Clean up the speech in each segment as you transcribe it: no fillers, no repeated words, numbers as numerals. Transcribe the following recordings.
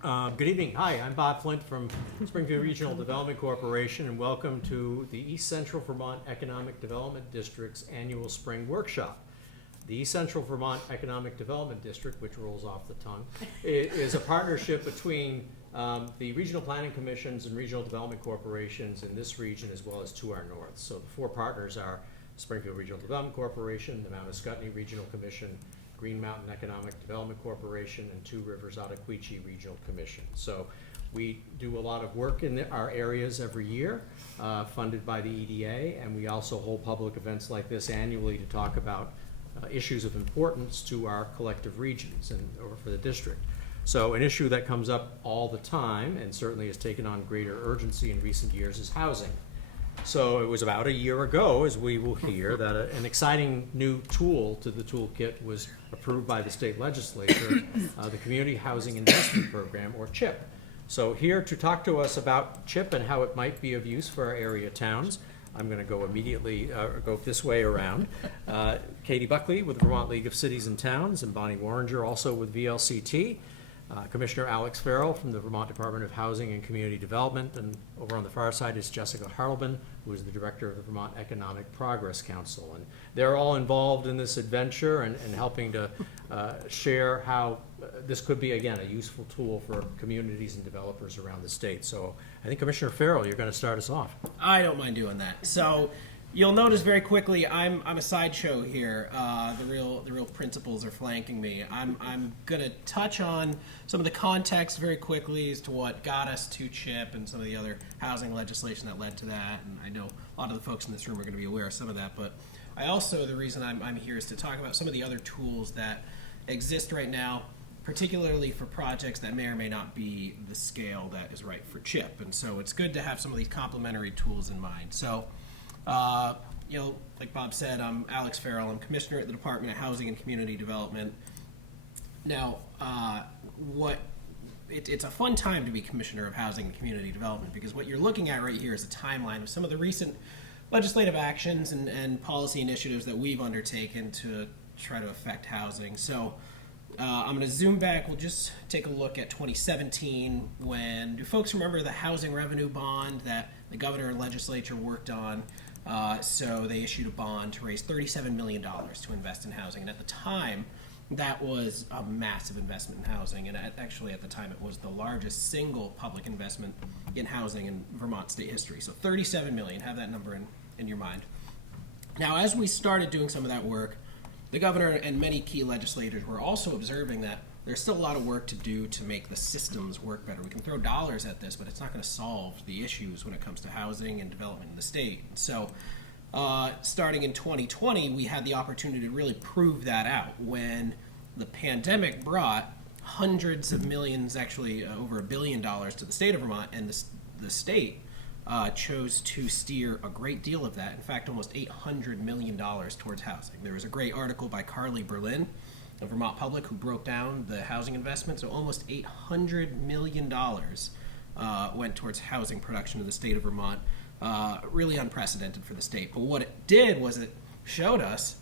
Good evening. Hi, I'm Bob Flint from Springfield Regional Development Corporation, and welcome to the East Central Vermont Economic Development District's annual spring workshop. The East Central Vermont Economic Development District, which rolls off the tongue, is a partnership between the regional planning commissions and regional development corporations in this region, as well as to our north. So the four partners are Springfield Regional Development Corporation, the Mount Escutney Regional Commission, Green Mountain Economic Development Corporation, and Two Rivers Ottaquechee Regional Commission. So we do a lot of work in our areas every year, funded by the EDA, and we also hold public events like this annually to talk about issues of importance to our collective regions and or for the district. So an issue that comes up all the time and certainly has taken on greater urgency in recent years is housing. So it was about a year ago, as we will hear, that an exciting new tool to the toolkit was approved by the state legislature, the Community Housing Investment Program, or CHIP. So here to talk to us about CHIP and how it might be of use for our area towns, I'm going to go immediately, go this way around. Katie Buckley with the Vermont League of Cities and Towns, and Bonnie Warringer also with VLCT. Commissioner Alex Farrell from the Vermont Department of Housing and Community Development, and over on the far side is Jessica Harleben, who is the director of the Vermont Economic Progress Council. And they're all involved in this adventure and helping to share how this could be, again, a useful tool for communities and developers around the state. So I think Commissioner Farrell, you're going to start us off. I don't mind doing that. So you'll notice very quickly I'm a sideshow here. The real principals are flanking me. I'm gonna touch on some of the context very quickly as to what got us to CHIP and some of the other housing legislation that led to that. And I know a lot of the folks in this room are going to be aware of some of that. But I also, the reason I'm here is to talk about some of the other tools that exist right now, particularly for projects that may or may not be the scale that is right for CHIP. And so it's good to have some of these complementary tools in mind. So like Bob said, I'm Alex Farrell. I'm commissioner at the Department of Housing and Community Development. Now, it's a fun time to be commissioner of Housing and Community Development, because what you're looking at right here is a timeline of some of the recent legislative actions and policy initiatives that we've undertaken to try to affect housing. So I'm going to zoom back. We'll just take a look at 2017 when, do folks remember the housing revenue bond that the governor and legislature worked on? So they issued a bond to raise $37 million to invest in housing. And at the time, that was a massive investment in housing. And actually, at the time, it was the largest single public investment in housing in Vermont state history. So $37 million, have that number in your mind. Now, as we started doing some of that work, the governor and many key legislators were also observing that there's still a lot of work to do to make the systems work better. We can throw dollars at this, but it's not going to solve the issues when it comes to housing and development in the state. So starting in 2020, we had the opportunity to really prove that out when the pandemic brought hundreds of millions, actually over $1 billion to the state of Vermont, and the state chose to steer a great deal of that. In fact, almost $800 million towards housing. There was a great article by Carly Berlin of Vermont Public who broke down the housing investment. So almost $800 million went towards housing production in the state of Vermont. Really unprecedented for the state. But what it did was it showed us,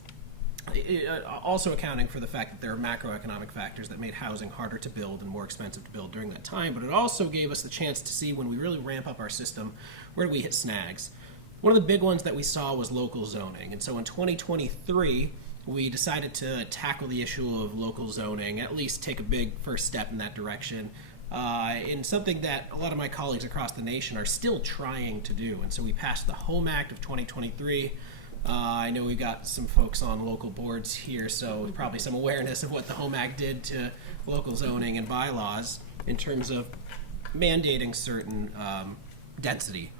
also accounting for the fact that there are macroeconomic factors that made housing harder to build and more expensive to build during that time, but it also gave us the chance to see, when we really ramp up our system, where do we hit snags. One of the big ones that we saw was local zoning. And so in 2023, we decided to tackle the issue of local zoning, at least take a big first step in that direction, in something that a lot of my colleagues across the nation are still trying to do. And so we passed the Home Act of 2023. I know we've got some folks on local boards here, so probably some awareness of what the Home Act did to local zoning and bylaws in terms of mandating certain density.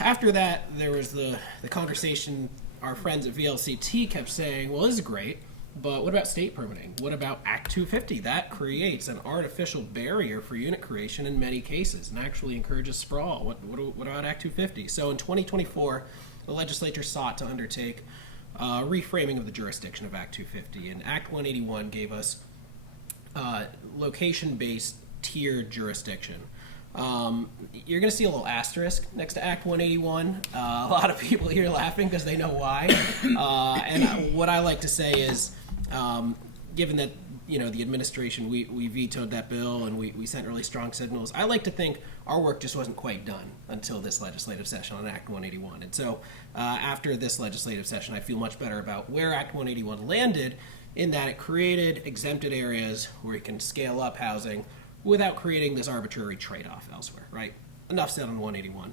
After that, there was the conversation. Our friends at VLCT kept saying, well, this is great, but what about state permitting? What about Act 250? That creates an artificial barrier for unit creation in many cases and actually encourages sprawl. What about Act 250? So in 2024, the legislature sought to undertake reframing of the jurisdiction of Act 250, and Act 181 gave us location-based tiered jurisdiction. You're going to see a little asterisk next to Act 181. A lot of people here laughing because they know why. And what I like to say is, given that the administration, we vetoed that bill and we sent really strong signals. I like to think our work just wasn't quite done until this legislative session on Act 181. And so after this legislative session, I feel much better about where Act 181 landed, in that it created exempted areas where you can scale up housing without creating this arbitrary trade-off elsewhere, right? Enough said on 181.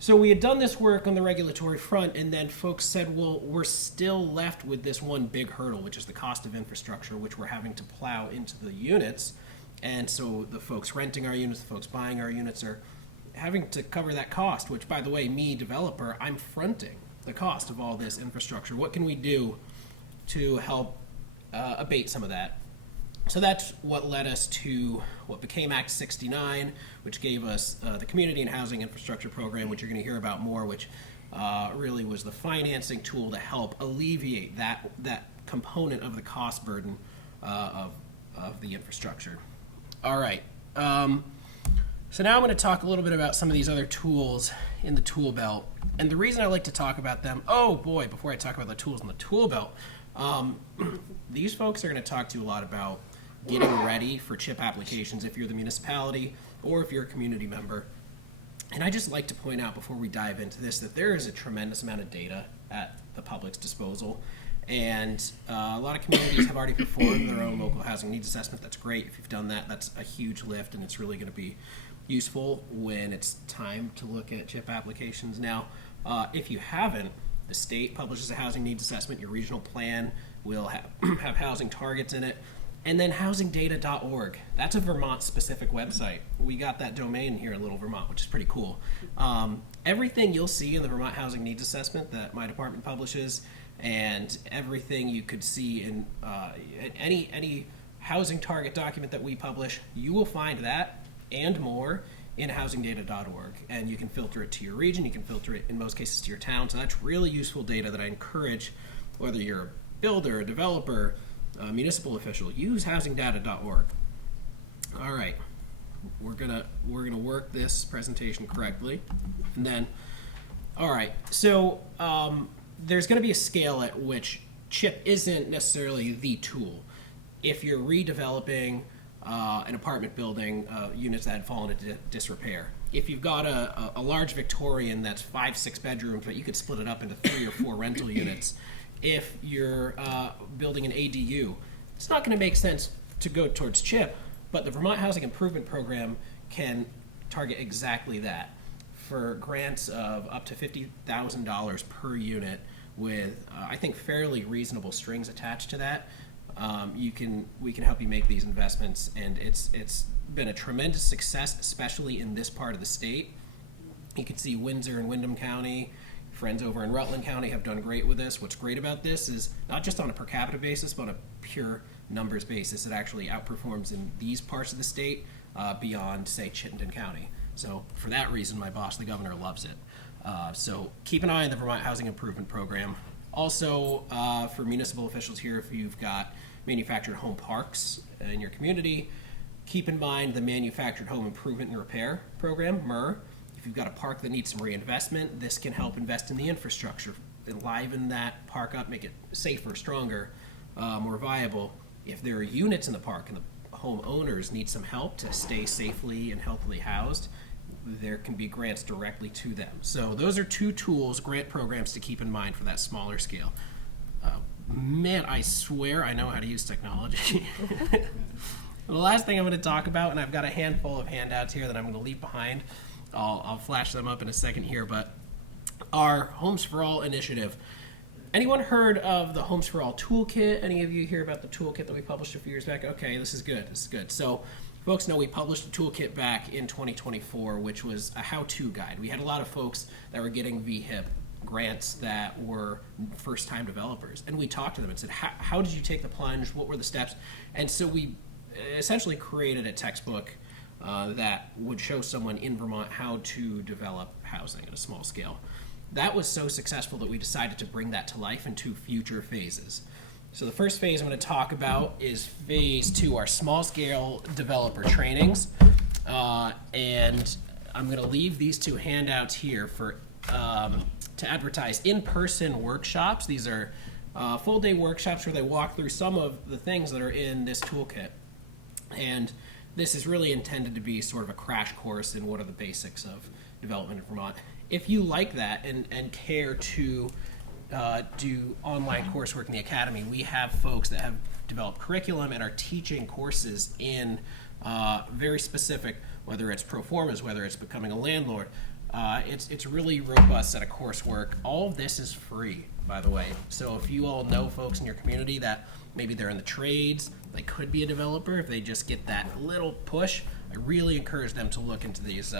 So we had done this work on the regulatory front, and then folks said, well, we're still left with this one big hurdle, which is the cost of infrastructure, which we're having to plow into the units. And so the folks renting our units, the folks buying our units are having to cover that cost, which, by the way, me, developer, I'm fronting the cost of all this infrastructure. What can we do to help abate some of that? So that's what led us to what became Act 69, which gave us the Community and Housing Infrastructure Program, which you're going to hear about more, which really was the financing tool to help alleviate that component of the cost burden of the infrastructure. All right. So now I'm going to talk a little bit about some of these other tools in the tool belt. And the reason I like to talk about them, oh boy, before I talk about the tools in the tool belt, these folks are going to talk to you a lot about getting ready for CHIP applications if you're the municipality or if you're a community member. And I just like to point out before we dive into this that there is a tremendous amount of data at the public's disposal. And a lot of communities have already performed their own local housing needs assessment. That's great. If you've done that, that's a huge lift, and it's really going to be useful when it's time to look at CHIP applications. Now, if you haven't, the state publishes a housing needs assessment. Your regional plan will have housing targets in it. And then housingdata.org. That's a Vermont-specific website. We got that domain here in Little Vermont, which is pretty cool. Everything you'll see in the Vermont Housing Needs Assessment that my department publishes, and everything you could see in any housing target document that we publish, you will find that and more in housingdata.org. And you can filter it to your region. You can filter it, in most cases, to your town. So that's really useful data that I encourage, whether you're a builder, a developer, municipal official, use housingdata.org. All right, we're gonna work this presentation correctly, and then, all right. So there's gonna be a scale at which CHIP isn't necessarily the tool. If you're redeveloping an apartment building, units that had fallen into disrepair. If you've got a large Victorian that's 5-6 bedrooms, but you could split it up into 3 or 4 rental units. If you're building an ADU, it's not going to make sense to go towards CHIP, but the Vermont Housing Improvement Program can target exactly that for grants of up to $50,000 per unit with, I think, fairly reasonable strings attached to that. We can help you make these investments, and it's been a tremendous success, especially in this part of the state. You can see Windsor and Windham County, friends over in Rutland County have done great with this. What's great about this is not just on a per capita basis, but on a pure numbers basis. It actually outperforms in these parts of the state beyond, say, Chittenden County. So for that reason, my boss, the governor, loves it. So keep an eye on the Vermont Housing Improvement Program. Also, for municipal officials here, if you've got manufactured home parks in your community, keep in mind the Manufactured Home Improvement and Repair Program, MER. If you've got a park that needs some reinvestment, this can help invest in the infrastructure, enliven that park up, make it safer, stronger, more viable. If there are units in the park and the homeowners need some help to stay safely and healthily housed, there can be grants directly to them. So those are 2 tools, grant programs to keep in mind for that smaller scale. Man, I swear I know how to use technology. The last thing I'm going to talk about, and I've got a handful of handouts here that I'm going to leave behind. I'll flash them up in a second here, but our Homes for All initiative. Anyone heard of the Homes for All toolkit? Any of you hear about the toolkit that we published a few years back? Okay, this is good. So folks know we published a toolkit back in 2024, which was a how-to guide. We had a lot of folks that were getting VHIP grants that were first-time developers, and we talked to them and said, how did you take the plunge? What were the steps? And so we essentially created a textbook that would show someone in Vermont how to develop housing at a small scale. That was so successful that we decided to bring that to life in 2 future phases. So the first phase I'm going to talk about is phase 2, our small-scale developer trainings. And I'm going to leave these 2 handouts here for to advertise in-person workshops. These are full-day workshops where they walk through some of the things that are in this toolkit. And this is really intended to be sort of a crash course in what are the basics of development in Vermont. If you like that and care to do online coursework in the academy, we have folks that have developed curriculum and are teaching courses in very specific, whether it's pro formas, whether it's becoming a landlord. It's a really robust set of coursework. All of this is free, by the way. So if you all know folks in your community that maybe they're in the trades, they could be a developer, if they just get that little push, I really encourage them to look into these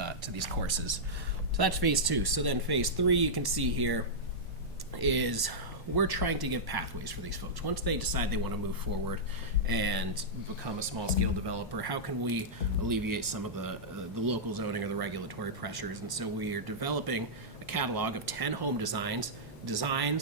courses. So that's phase 2. So then phase 3, you can see here, is we're trying to give pathways for these folks. Once they decide they want to move forward and become a small-scale developer, how can we alleviate some of the local zoning or the regulatory pressures? And so we are developing a catalog of 10 home designs,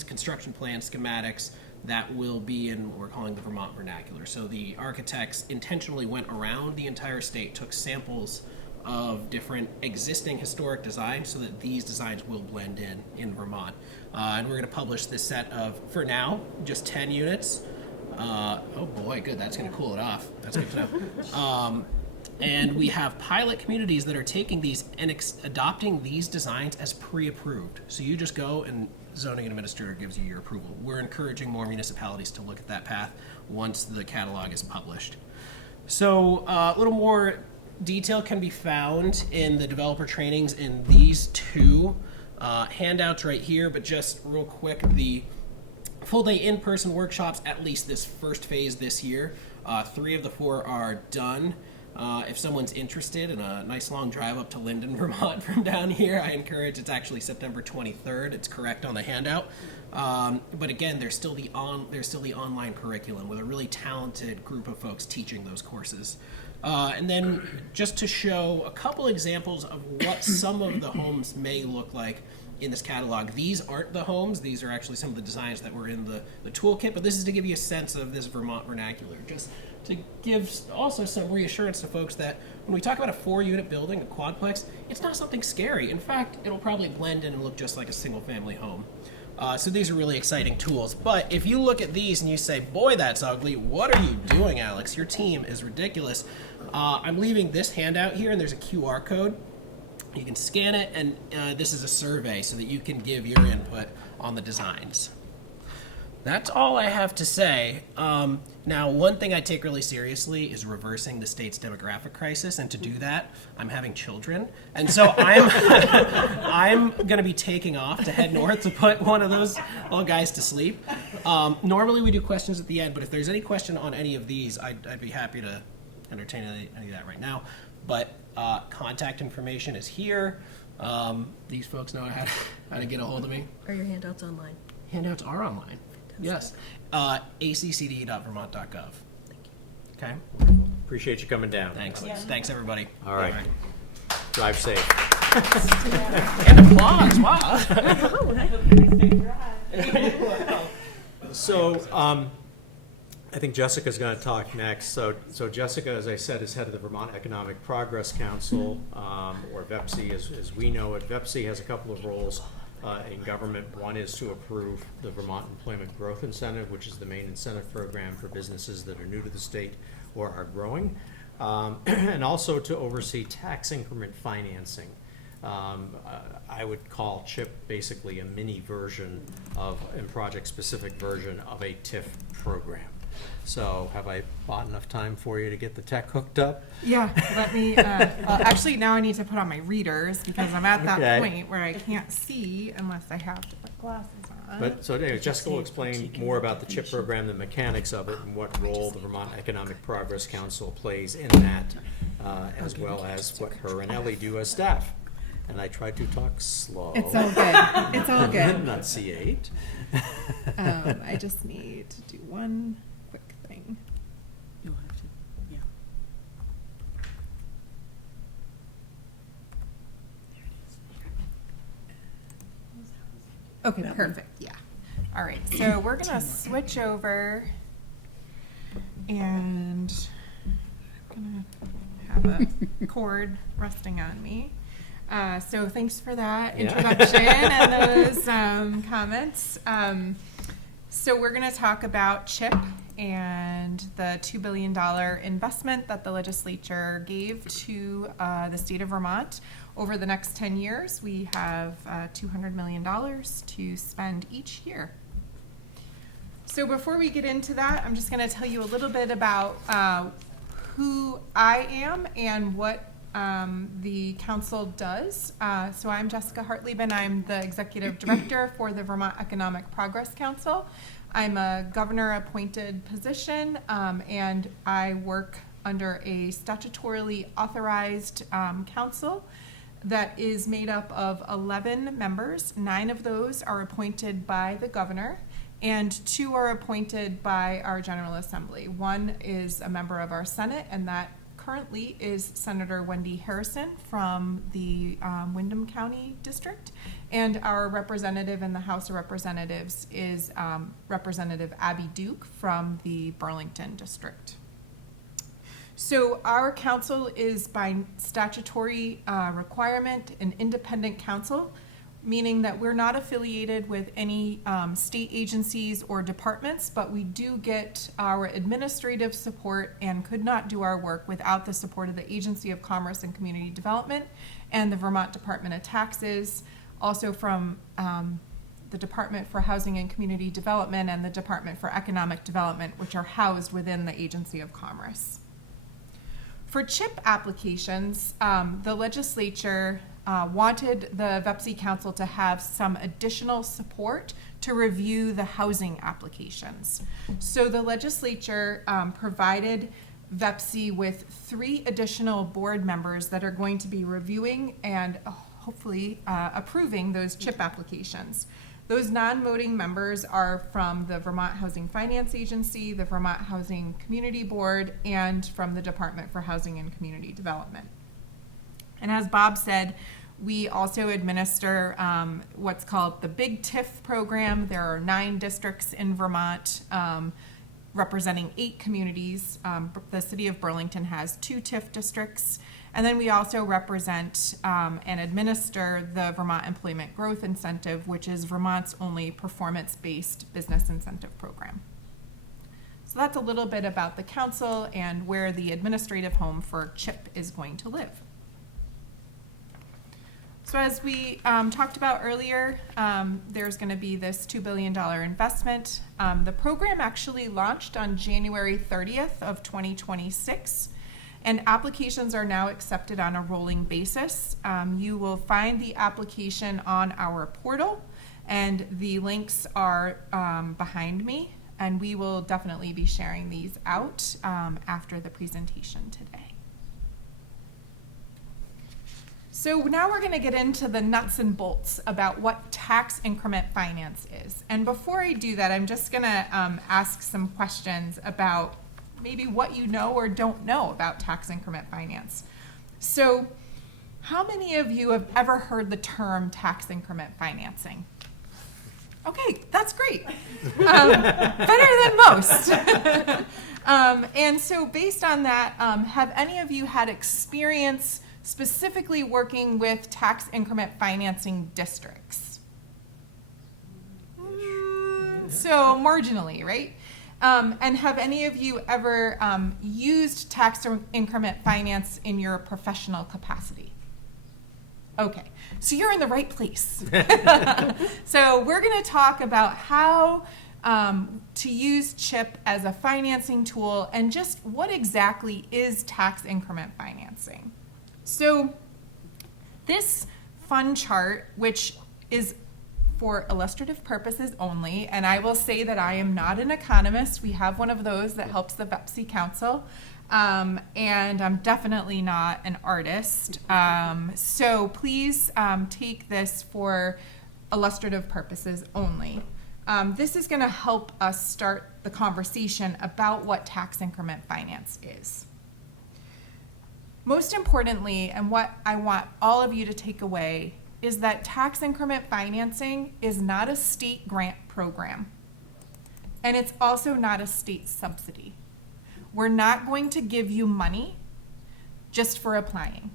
construction plans, schematics, that will be in what we're calling the Vermont vernacular. So the architects intentionally went around the entire state, took samples of different existing historic designs so that these designs will blend in Vermont. And we're going to publish this set of, for now, just 10 units. Oh boy, good, that's going to cool it off. That's good to know. And we have pilot communities that are taking these and adopting these designs as pre-approved. So you just go and zoning administrator gives you your approval. We're encouraging more municipalities to look at that path once the catalog is published. So a little more detail can be found in the developer trainings in these 2 handouts right here, but just real quick, the full day in-person workshops, at least this first phase this year, 3 of the 4 are done. If someone's interested in a nice long drive up to Linden, Vermont from down here, I encourage. It's actually September 23rd. It's correct on the handout. But again, there's still the online curriculum with a really talented group of folks teaching those courses. And then just to show a couple examples of what some of the homes may look like in this catalog. These aren't the homes. These are actually some of the designs that were in the toolkit, but this is to give you a sense of this Vermont vernacular. Just to give also some reassurance to folks that when we talk about a 4-unit building, a quadplex, it's not something scary. In fact, it'll probably blend in and look just like a single-family home. So these are really exciting tools. But if you look at these and you say, boy, that's ugly, what are you doing, Alex? Your team is ridiculous. I'm leaving this handout here, and there's a QR code. You can scan it, and this is a survey so that you can give your input on the designs. That's all I have to say. Now, one thing I take really seriously is reversing the state's demographic crisis, and to do that, I'm having children. And so I'm going to be taking off to head north to put one of those little guys to sleep. Normally we do questions at the end, but if there's any question on any of these, I'd be happy to entertain any of that right now. But contact information is here. These folks know how to get a hold of me. Are your handouts online? Handouts are online. Yes. accd.vermont.gov. Thank you. Okay. Appreciate you coming down. Thanks. Thanks, everybody. All right. Drive safe. And applause. Wow. So, I think Jessica's going to talk next. So Jessica, as I said, is head of the Vermont Economic Progress Council, or VEPC as we know it. VEPC has a couple of roles in government. One is to approve the Vermont Employment Growth Incentive, which is the main incentive program for businesses that are new to the state or are growing, and also to oversee tax increment financing. I would call CHIP basically a mini version of, and project-specific version of a TIF program. So have I bought enough time for you to get the tech hooked up? Yeah, let me, actually now I need to put on my readers because I'm at that Okay. point where I can't see unless I have to put glasses on. But, so anyway, Jessica will explain more about the CHIP program, the mechanics of it, and what role the Vermont Economic Progress Council plays in that, as well as what her and Ellie do as staff. And I tried to talk slow. It's all good. It's all good. Enunciate. I just need to do one quick thing. You'll have to, yeah. There it is. Okay, perfect, yeah. All right, so we're gonna switch over and I'm gonna have a cord resting on me. So thanks for that Yeah. introduction and those comments. So we're going to talk about CHIP and the $2 billion investment that the legislature gave to the state of Vermont. Over the next 10 years, we have $200 million to spend each year. So before we get into that, I'm just going to tell you a little bit about who I am and what the council does. So I'm Jessica Hartleben. I'm the executive director for the Vermont Economic Progress Council. I'm a governor-appointed position, and I work under a statutorily authorized council that is made up of 11 members. 9 of those are appointed by the governor, and 2 are appointed by our General Assembly. 1 is a member of our Senate, and that currently is Senator Wendy Harrison from the Windham County District, and our representative in the House of Representatives is Representative Abby Duke from the Burlington District. So our council is by statutory requirement an independent council, meaning that we're not affiliated with any state agencies or departments, but we do get our administrative support and could not do our work without the support of the Agency of Commerce and Community Development and the Vermont Department of Taxes, also from the Department for Housing and Community Development and the Department for Economic Development, which are housed within the Agency of Commerce. For CHIP applications, the legislature wanted the VEPC Council to have some additional support to review the housing applications. So the legislature provided VEPC with 3 additional board members that are going to be reviewing and hopefully approving those CHIP applications. Those non-voting members are from the Vermont Housing Finance Agency, the Vermont Housing Community Board, and from the Department for Housing and Community Development. And as Bob said, we also administer what's called the Big TIF program. There are 9 districts in Vermont representing 8 communities. The city of Burlington has 2 TIF districts. And then we also represent and administer the Vermont Employment Growth Incentive, which is Vermont's only performance-based business incentive program. So that's a little bit about the council and where the administrative home for CHIP is going to live. So as we talked about earlier, there's going to be this $2 billion investment. The program actually launched on January 30th of 2026, and applications are now accepted on a rolling basis. You will find the application on our portal, and the links are behind me, and we will definitely be sharing these out after the presentation today. So now we're going to get into the nuts and bolts about what tax increment finance is. And before I do that, I'm just going to ask some questions about maybe what you know or don't know about tax increment finance. So how many of you have ever heard the term tax increment financing? Okay, that's great. Better than most. And so based on that, have any of you had experience specifically working with tax increment financing districts? So marginally, right? And have any of you ever used tax increment finance in your professional capacity? Okay, so you're in the right place. So we're going to talk about how to use CHIP as a financing tool and just what exactly is tax increment financing. So this fun chart, which is for illustrative purposes only, and I will say that I am not an economist. We have one of those that helps the VEPC Council, and I'm definitely not an artist. So please take this for illustrative purposes only. This is going to help us start the conversation about what tax increment finance is. Most importantly, and what I want all of you to take away, is that tax increment financing is not a state grant program. And it's also not a state subsidy. We're not going to give you money just for applying.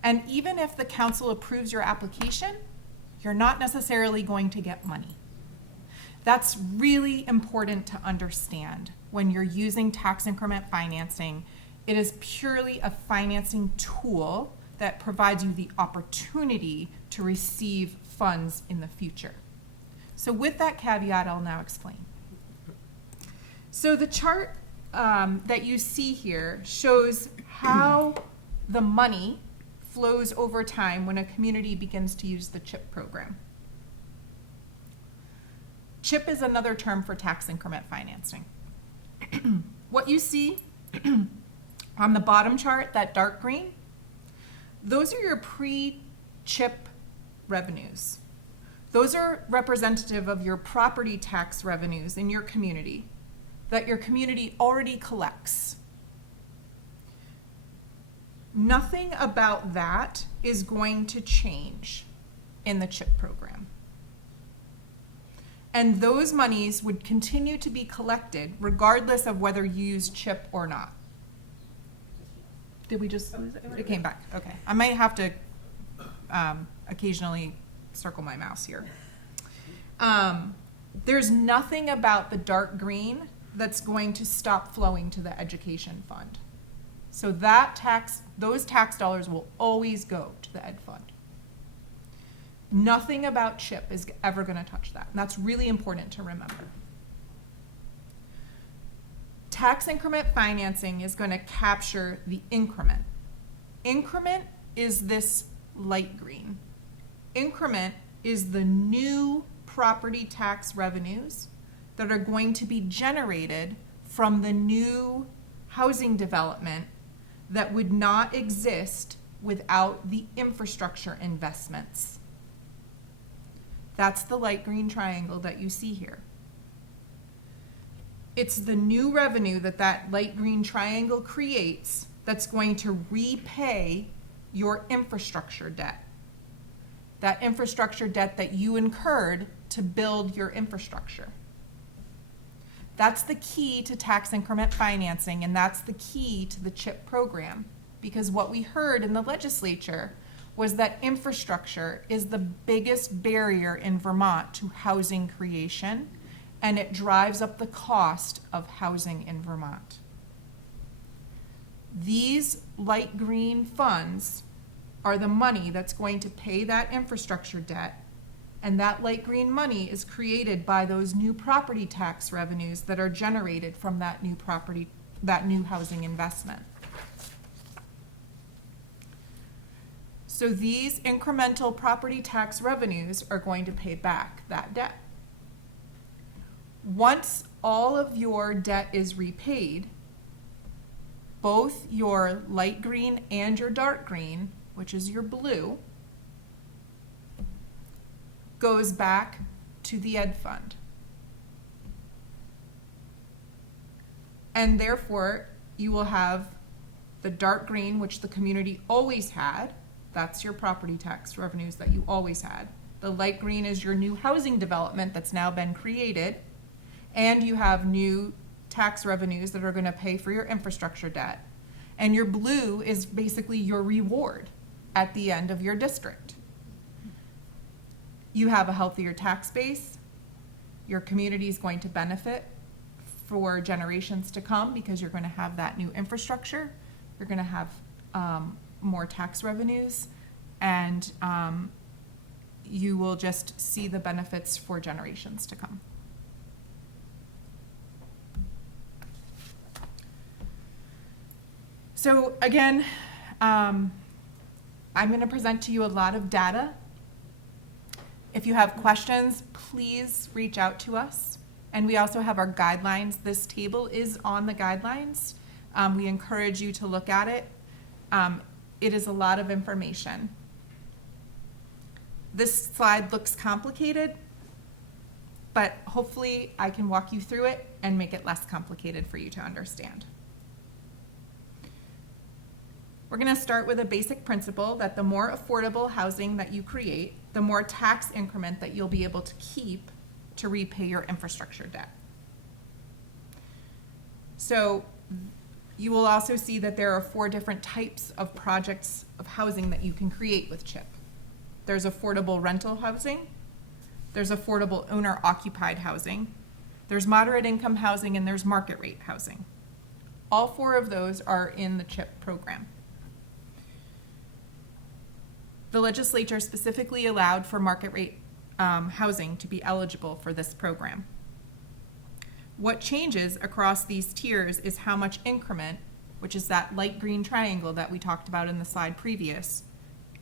And even if the council approves your application, you're not necessarily going to get money. That's really important to understand when you're using tax increment financing. It is purely a financing tool that provides you the opportunity to receive funds in the future. So with that caveat, I'll now explain. So the chart that you see here shows how the money flows over time when a community begins to use the CHIP program. CHIP is another term for tax increment financing. What you see on the bottom chart, that dark green, those are your pre-CHIP revenues. Those are representative of your property tax revenues in your community that your community already collects. Nothing about that is going to change in the CHIP program. And those monies would continue to be collected regardless of whether you use CHIP or not. Did we just, it came back, okay. I might have to occasionally circle my mouse here. There's nothing about the dark green that's going to stop flowing to the education fund. So those tax dollars will always go to the ed fund. Nothing about CHIP is ever going to touch that. And that's really important to remember. Tax increment financing is going to capture the increment. Increment is this light green. Increment is the new property tax revenues that are going to be generated from the new housing development that would not exist without the infrastructure investments. That's the light green triangle that you see here. It's the new revenue that that light green triangle creates that's going to repay your infrastructure debt. That infrastructure debt that you incurred to build your infrastructure. That's the key to tax increment financing, and that's the key to the CHIP program. Because what we heard in the legislature was that infrastructure is the biggest barrier in Vermont to housing creation, and it drives up the cost of housing in Vermont. These light green funds are the money that's going to pay that infrastructure debt, and that light green money is created by those new property tax revenues that are generated from that new housing investment. So these incremental property tax revenues are going to pay back that debt. Once all of your debt is repaid, both your light green and your dark green, which is your blue, goes back to the ed fund. And therefore, you will have the dark green, which the community always had. That's your property tax revenues that you always had. The light green is your new housing development that's now been created. And you have new tax revenues that are going to pay for your infrastructure debt. And your blue is basically your reward at the end of your district. You have a healthier tax base. Your community is going to benefit for generations to come because you're going to have that new infrastructure. You're going to have more tax revenues, and you will just see the benefits for generations to come. So again, I'm going to present to you a lot of data. If you have questions, please reach out to us. And we also have our guidelines. This table is on the guidelines. We encourage you to look at it. It is a lot of information. This slide looks complicated, but hopefully I can walk you through it and make it less complicated for you to understand. We're going to start with a basic principle that the more affordable housing that you create, the more tax increment that you'll be able to keep to repay your infrastructure debt. So you will also see that there are 4 different types of projects of housing that you can create with CHIP. There's affordable rental housing, there's affordable owner-occupied housing, there's moderate income housing, and there's market rate housing. All 4 of those are in the CHIP program. The legislature specifically allowed for market rate housing to be eligible for this program. What changes across these tiers is how much increment, which is that light green triangle that we talked about in the slide previous,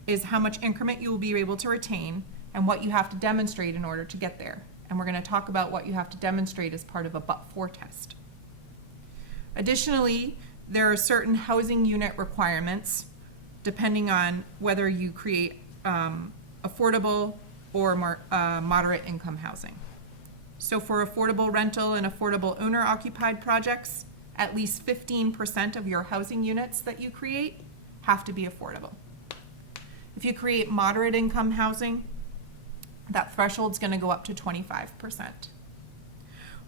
is how much increment you will be able to retain and what you have to demonstrate in order to get there. And we're going to talk about what you have to demonstrate as part of a but-for test. Additionally, there are certain housing unit requirements depending on whether you create affordable or moderate income housing. So for affordable rental and affordable owner-occupied projects, at least 15% of your housing units that you create have to be affordable. If you create moderate income housing, that threshold's going to go up to 25%.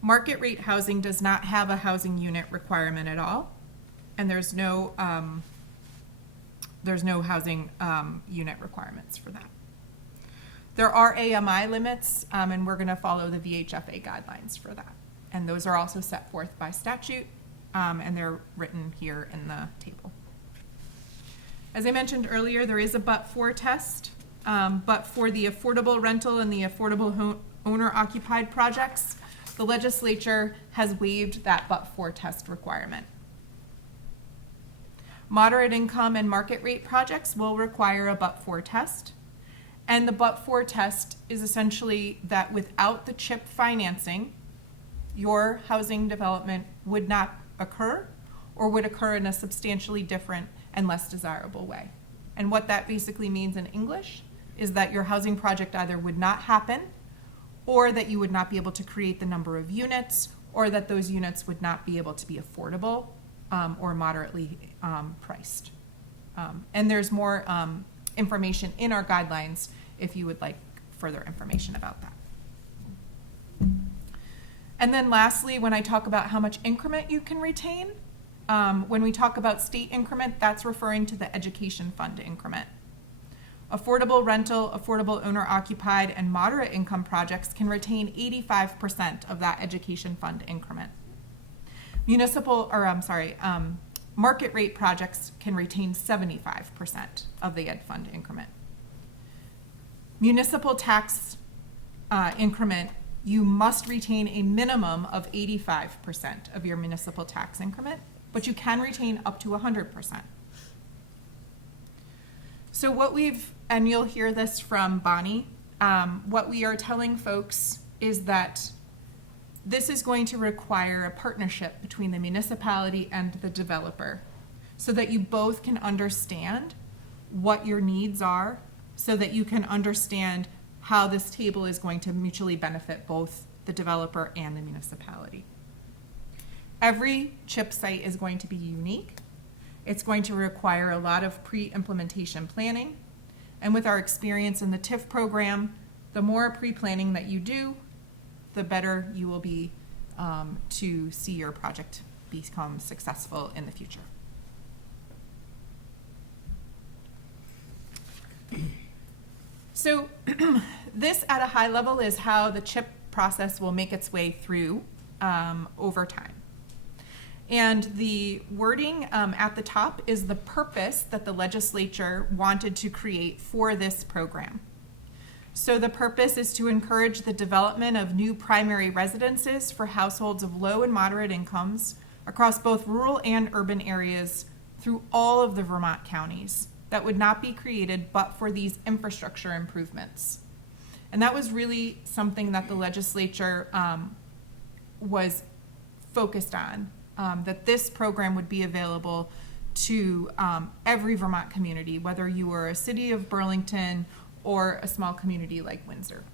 Market rate housing does not have a housing unit requirement at all, and there's no housing unit requirements for that. There are AMI limits, and we're going to follow the VHFA guidelines for that. And those are also set forth by statute, and they're written here in the table. As I mentioned earlier, there is a but-for test, but for the affordable rental and the affordable owner-occupied projects, the legislature has waived that but-for test requirement. Moderate income and market rate projects will require a but-for test. And the but-for test is essentially that without the CHIP financing, your housing development would not occur or would occur in a substantially different and less desirable way. And what that basically means in English is that your housing project either would not happen, or that you would not be able to create the number of units, or that those units would not be able to be affordable or moderately priced. And there's more information in our guidelines if you would like further information about that. And then lastly, when I talk about how much increment you can retain, when we talk about state increment, that's referring to the education fund increment. Affordable rental, affordable owner-occupied, and moderate income projects can retain 85% of that education fund increment. Market rate projects can retain 75% of the ed fund increment. Municipal tax increment, you must retain a minimum of 85% of your municipal tax increment, but you can retain up to 100%. So what and you'll hear this from Bonnie, what we are telling folks is that this is going to require a partnership between the municipality and the developer so that you both can understand what your needs are, so that you can understand how this table is going to mutually benefit both the developer and the municipality. Every CHIP site is going to be unique. It's going to require a lot of pre-implementation planning. And with our experience in the TIF program, the more pre-planning that you do, the better you will be to see your project become successful in the future. So this at a high level is how the CHIP process will make its way through over time. And the wording at the top is the purpose that the legislature wanted to create for this program. So the purpose is to encourage the development of new primary residences for households of low and moderate incomes across both rural and urban areas through all of the Vermont counties that would not be created but for these infrastructure improvements. And that was really something that the legislature was focused on, that this program would be available to every Vermont community, whether you were a city of Burlington or a small community like Windsor.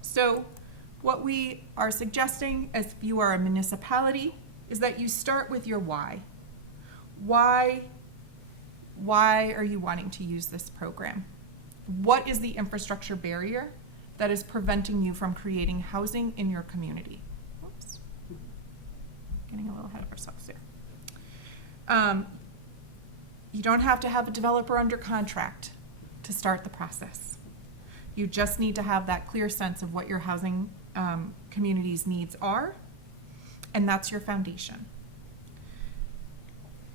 So what we are suggesting, if you are a municipality, is that you start with your why. Why are you wanting to use this program? What is the infrastructure barrier that is preventing you from creating housing in your community? Oops. Getting a little ahead of ourselves here. You don't have to have a developer under contract to start the process. You just need to have that clear sense of what your housing community's needs are, and that's your foundation.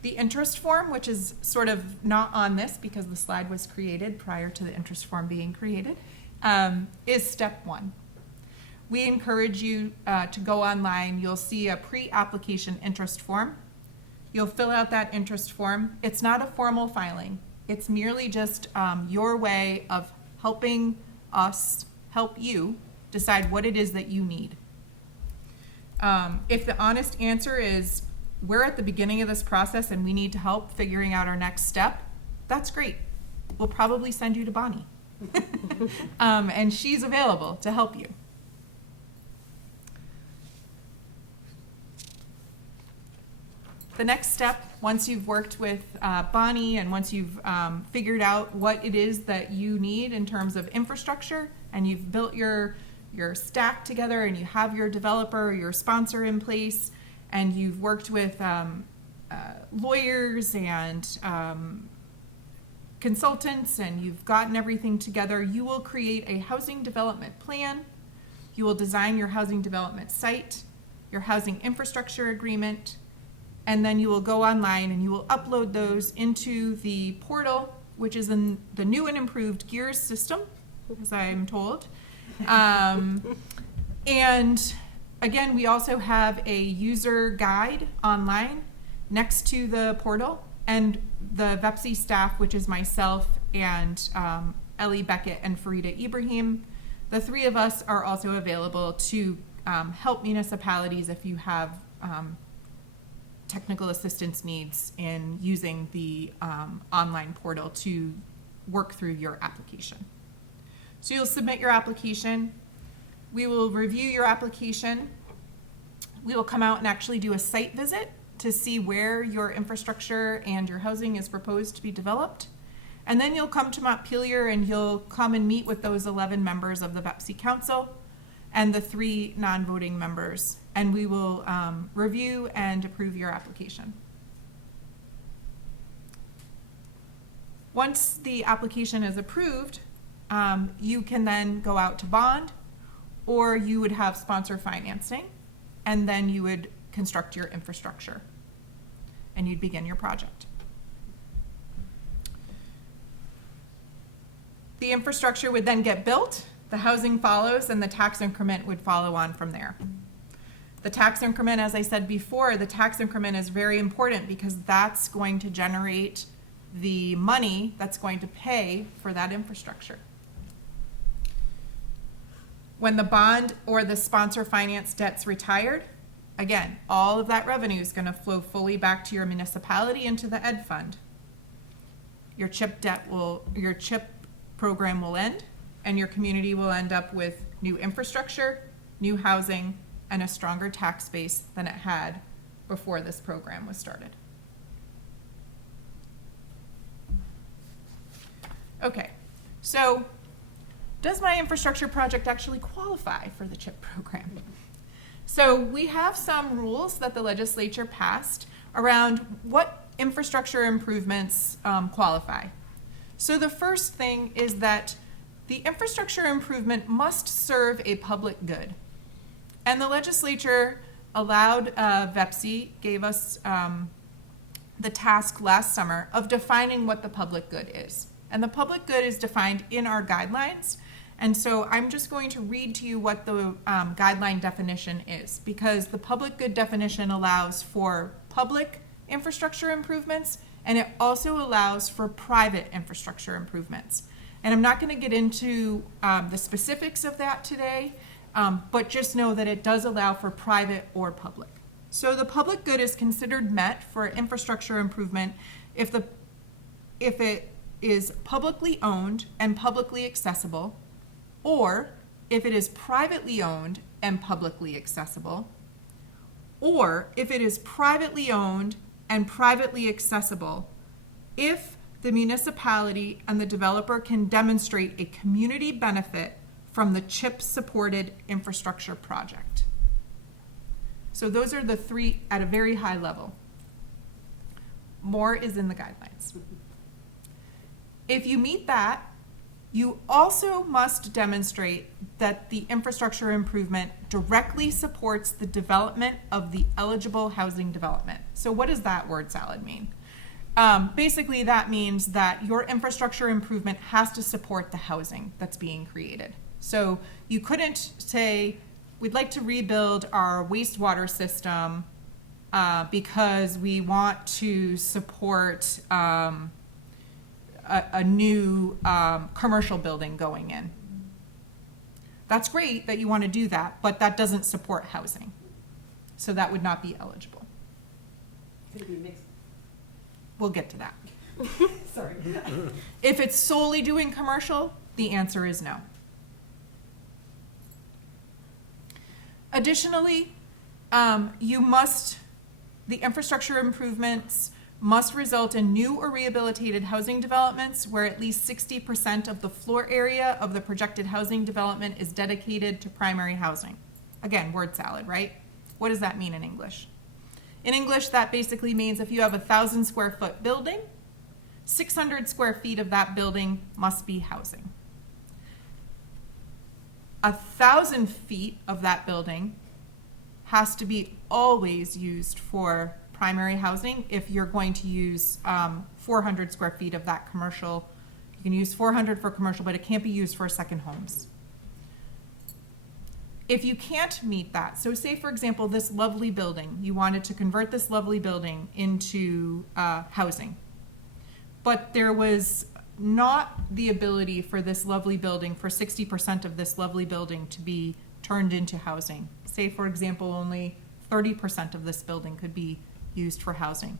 The interest form, which is sort of not on this because the slide was created prior to the interest form being created, is step one. We encourage you to go online. You'll see a pre-application interest form. You'll fill out that interest form. It's not a formal filing. It's merely just your way of helping us help you decide what it is that you need. If the honest answer is, we're at the beginning of this process and we need to help figuring out our next step, that's great. We'll probably send you to Bonnie. And she's available to help you. The next step, once you've worked with Bonnie and once you've figured out what it is that you need in terms of infrastructure, and you've built your stack together and you have your developer or your sponsor in place, and you've worked with lawyers and consultants, and you've gotten everything together, you will create a housing development plan. You will design your housing development site, your housing infrastructure agreement, and then you will go online and you will upload those into the portal, which is in the new and improved GEARS system, as I'm told. And again, we also have a user guide online next to the portal, and the VEPSI staff, which is myself and Ellie Beckett and Farida Ibrahim, the three of us are also available to help municipalities if you have technical assistance needs in using the online portal to work through your application. So you'll submit your application. We will review your application. We will come out and actually do a site visit to see where your infrastructure and your housing is proposed to be developed. And then you'll come to Montpelier and you'll come and meet with those 11 members of the VEPSI Council and the 3 non-voting members, and we will review and approve your application. Once the application is approved, you can then go out to bond, or you would have sponsor financing, and then you would construct your infrastructure, and you'd begin your project. The infrastructure would then get built, the housing follows, and the tax increment would follow on from there. The tax increment, as I said before, the tax increment is very important because that's going to generate the money that's going to pay for that infrastructure. When the bond or the sponsor finance debt's retired, again, all of that revenue is going to flow fully back to your municipality into the ed fund. Your CHIP program will end, and your community will end up with new infrastructure, new housing, and a stronger tax base than it had before this program was started. Okay, so does my infrastructure project actually qualify for the CHIP program? So we have some rules that the legislature passed around what infrastructure improvements qualify. So the first thing is that the infrastructure improvement must serve a public good. And the legislature allowed VEPSI, gave us the task last summer of defining what the public good is. And the public good is defined in our guidelines. And so I'm just going to read to you what the guideline definition is, because the public good definition allows for public infrastructure improvements, and it also allows for private infrastructure improvements. And I'm not going to get into the specifics of that today, but just know that it does allow for private or public. So the public good is considered met for infrastructure improvement if it is publicly owned and publicly accessible, or if it is privately owned and publicly accessible, or if it is privately owned and privately accessible if the municipality and the developer can demonstrate a community benefit from the CHIP-supported infrastructure project. So those are the 3 at a very high level. More is in the guidelines. If you meet that, You also must demonstrate that the infrastructure improvement directly supports the development of the eligible housing development. So what does that word salad mean? Basically, that means that your infrastructure improvement has to support the housing that's being created. So you couldn't say, we'd like to rebuild our wastewater system because we want to support a new commercial building going in. That's great that you want to do that, but that doesn't support housing. So that would not be eligible. Could it be mixed? We'll get to that. Sorry. If it's solely doing commercial, the answer is no. Additionally, the infrastructure improvements must result in new or rehabilitated housing developments where at least 60% of the floor area of the projected housing development is dedicated to primary housing. Again, word salad, right? What does that mean in English? In English, that basically means if you have a 1,000 square foot building, 600 square feet of that building must be housing. 1,000 feet of that building has to be always used for primary housing. If you're going to use 400 square feet of that commercial, you can use 400 for commercial, but it can't be used for second homes. If you can't meet that, so say for example, this lovely building, you wanted to convert this lovely building into housing, but there was not the ability for this lovely building, for 60% of this lovely building to be turned into housing. Say for example, only 30% of this building could be used for housing.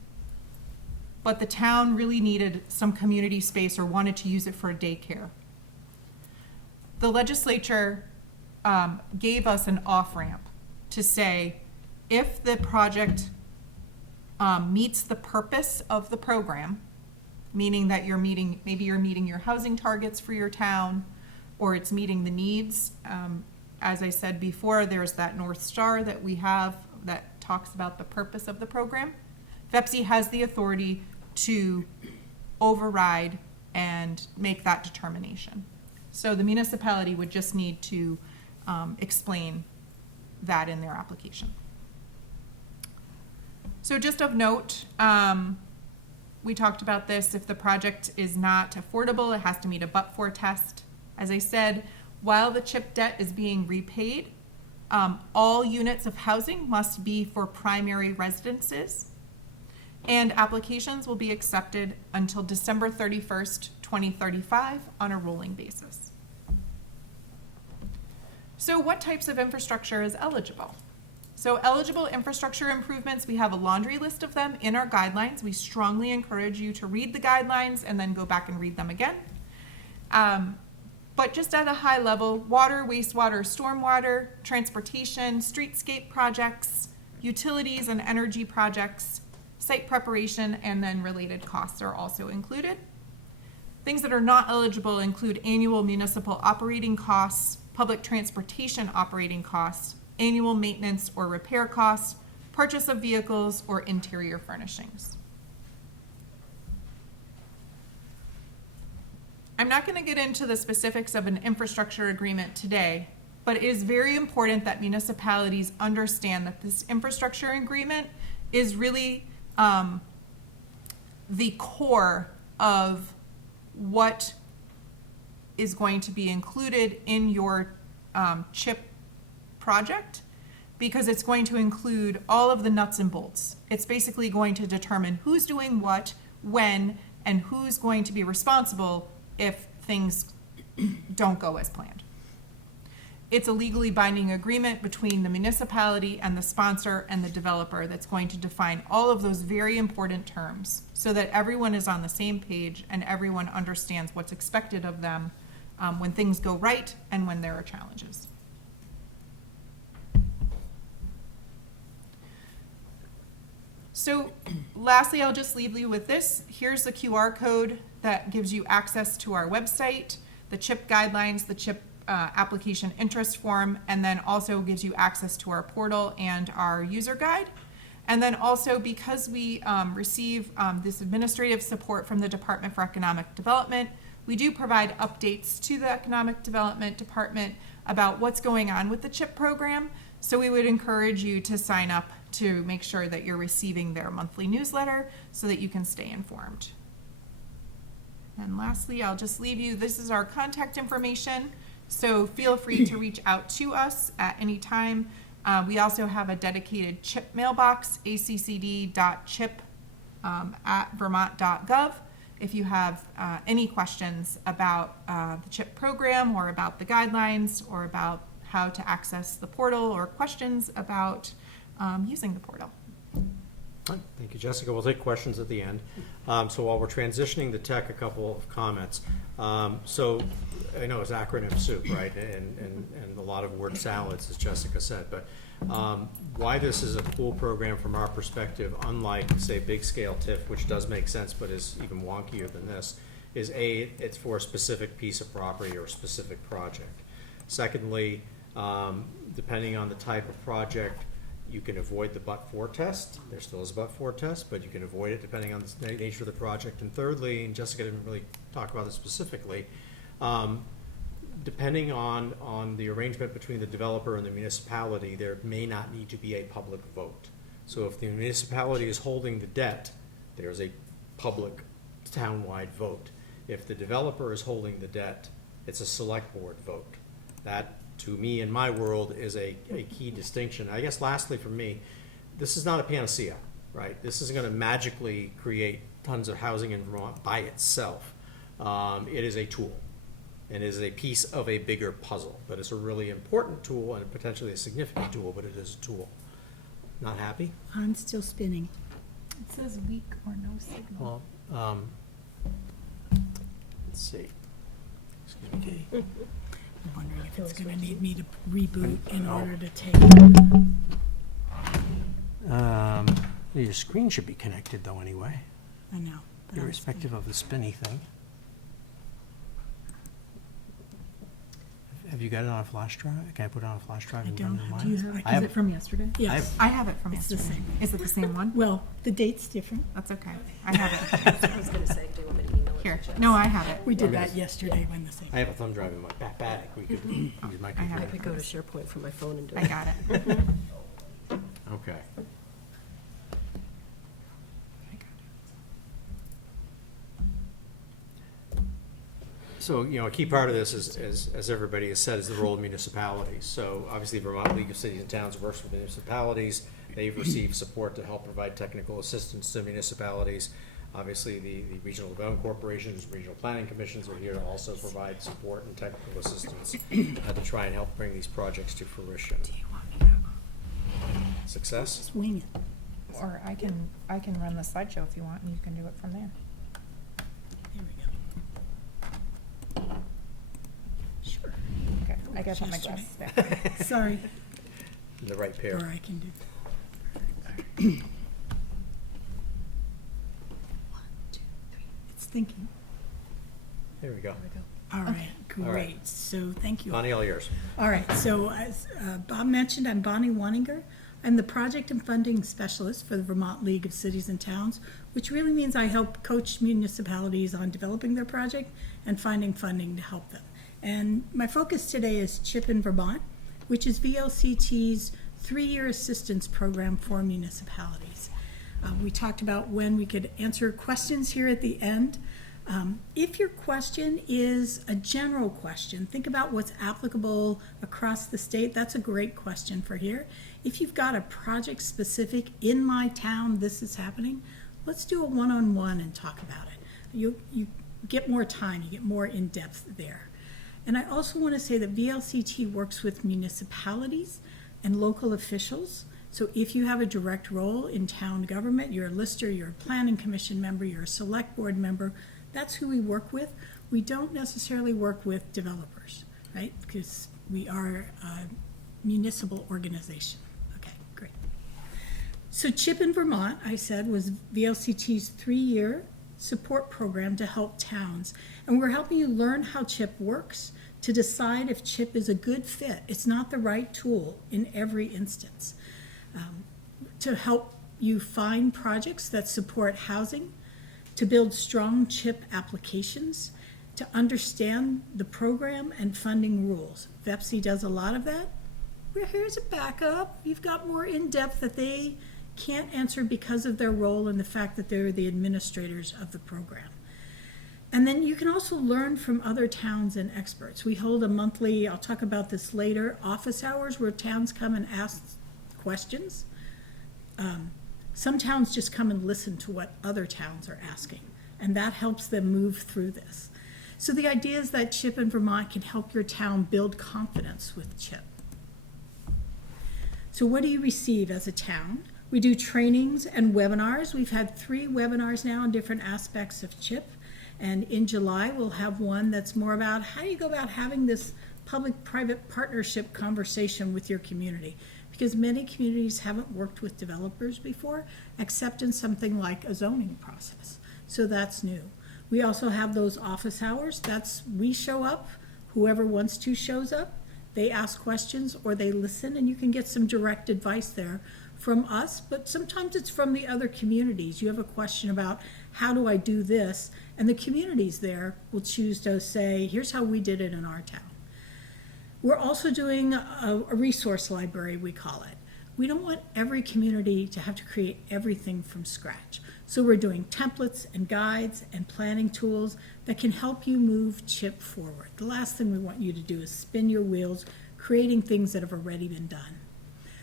But the town really needed some community space or wanted to use it for a daycare. The legislature gave us an off-ramp to say, if the project meets the purpose of the program, meaning that maybe you're meeting your housing targets for your town, or it's meeting the needs. As I said before, there's that North Star that we have that talks about the purpose of the program. FEPC has the authority to override and make that determination. So the municipality would just need to explain that in their application. So just of note, we talked about this, if the project is not affordable, it has to meet a but-for test. As I said, while the CHIP debt is being repaid, all units of housing must be for primary residences, and applications will be accepted until December 31st, 2035 on a rolling basis. So what types of infrastructure is eligible? So eligible infrastructure improvements, we have a laundry list of them in our guidelines. We strongly encourage you to read the guidelines and then go back and read them again. But just at a high level, water, wastewater, stormwater, transportation, streetscape projects, utilities and energy projects, site preparation, and then related costs are also included. Things that are not eligible include annual municipal operating costs, public transportation operating costs, annual maintenance or repair costs, purchase of vehicles, or interior furnishings. I'm not going to get into the specifics of an infrastructure agreement today, but it is very important that municipalities understand that this infrastructure agreement is really the core of what is going to be included in your CHIP project, because it's going to include all of the nuts and bolts. It's basically going to determine who's doing what, when, and who's going to be responsible if things don't go as planned. It's a legally binding agreement between the municipality and the sponsor and the developer that's going to define all of those very important terms so that everyone is on the same page and everyone understands what's expected of them when things go right and when there are challenges. So lastly, I'll just leave you with this. Here's the QR code that gives you access to our website, the CHIP guidelines, the CHIP application interest form, and then also gives you access to our portal and our user guide. And then also, because we receive this administrative support from the Department for Economic Development, we do provide updates to the Economic Development Department about what's going on with the CHIP program. So we would encourage you to sign up to make sure that you're receiving their monthly newsletter so that you can stay informed. And lastly, I'll just leave you, this is our contact information, so feel free to reach out to us at any time. We also have a dedicated CHIP mailbox, accd.chip@vermont.gov. If you have any questions about the CHIP program or about the guidelines or about how to access the portal or questions about using the portal. Fine. Thank you, Jessica. We'll take questions at the end. So while we're transitioning to tech, a couple of comments. So I know it's acronym soup, right? And a lot of word salads, as Jessica said. But why this is a cool program from our perspective, unlike, say, big scale TIF, which does make sense but is even wonkier than this, is A, it's for a specific piece of property or a specific project. Secondly, depending on the type of project, you can avoid the but-for test. There still is a but-for test, but you can avoid it depending on the nature of the project. And thirdly, and Jessica didn't really talk about this specifically, depending on the arrangement between the developer and the municipality, there may not need to be a public vote. So if the municipality is holding the debt, there's a public townwide vote. If the developer is holding the debt, it's a select board vote. That, to me, in my world, is a key distinction. I guess lastly for me, this is not a panacea, right? This isn't going to magically create tons of housing in Vermont by itself. It is a tool, and it is a piece of a bigger puzzle. But it's a really important tool and potentially a significant tool, but it is a tool. Not happy? I'm still spinning. It says weak or no signal. Well, let's see. Excuse me, Katie. I'm wondering if it's gonna need me to reboot in order to take. Your screen should be connected though anyway, I know. but I'm irrespective of the spinny thing. Have you got it on a flash drive? Can I put it on a flash drive I and don't. run it Do mine? you have? I have Is it from yesterday? spinning. Yes. I have it from It's the yesterday. same. Is it the same one? Well, the date's different. That's okay. I have it. I was gonna say, do you want me to email it to Here. Jess? No, I have it. We did Okay. that yesterday when the same. I have a thumb drive in my bag. We could use my I have I computer. could go to SharePoint from my phone and do it. I got it. Okay. So, you know, a key part of this is, as everybody has said, is the role of municipalities. So obviously Vermont League of Cities and Towns works with municipalities. They've received support to help provide technical assistance to municipalities. Obviously, the Regional Development Corporations, Regional Planning Commissions are here to also provide support and technical assistance to try and help bring these projects to fruition. Do you want me to? Success? Just wing it. Or I can run the slideshow if you want, and you can do it from there. There we go. Sure. Okay, I gotta put my Yesterday. glasses back. Sorry. The right Or pair. I can do. 1, 2, 3. It's thinking. There we go. All right, All right. great. So thank you. Bonnie, all yours. All right, so as Bob mentioned, I'm Bonnie Waninger. I'm the project and funding specialist for the Vermont League of Cities and Towns, which really means I help coach municipalities on developing their project and finding funding to help them. And my focus today is CHIP in Vermont, which is VLCT's 3-year assistance program for municipalities. We talked about when we could answer questions here at the end. If your question is a general question, think about what's applicable across the state. That's a great question for here. If you've got a project specific in my town, this is happening, let's do a one-on-one and talk about it. You get more time, you get more in-depth there. And I also want to say that VLCT works with municipalities and local officials. So if you have a direct role in town government, you're a lister, you're a planning commission member, you're a select board member, that's who we work with. We don't necessarily work with developers, right? Because we are a municipal organization. Okay, great. So CHIP in Vermont, I said, was VLCT's 3-year support program to help towns. And we're helping you learn how CHIP works to decide if CHIP is a good fit. It's not the right tool in every instance. To help you find projects that support housing, to build strong CHIP applications, to understand the program and funding rules. VEPSI does a lot of that. Well, here's a backup. You've got more in-depth that they can't answer because of their role and the fact that they're the administrators of the program. And then you can also learn from other towns and experts. We hold a monthly, I'll talk about this later, office hours where towns come and ask questions. Some towns just come and listen to what other towns are asking, and that helps them move through this. So the idea is that CHIP in Vermont can help your town build confidence with CHIP. So what do you receive as a town? We do trainings and webinars. We've had 3 webinars now on different aspects of CHIP. And in July, we'll have one that's more about how do you go about having this public-private partnership conversation with your community. Because many communities haven't worked with developers before, except in something like a zoning process. So that's new. We also have those office hours. That's, we show up, whoever wants to shows up. They ask questions or they listen, and you can get some direct advice there from us, but sometimes it's from the other communities. You have a question about how do I do this, and the communities there will choose to say, here's how we did it in our town. We're also doing a resource library, we call it. We don't want every community to have to create everything from scratch. So we're doing templates and guides and planning tools that can help you move CHIP forward. The last thing we want you to do is spin your wheels creating things that have already been done.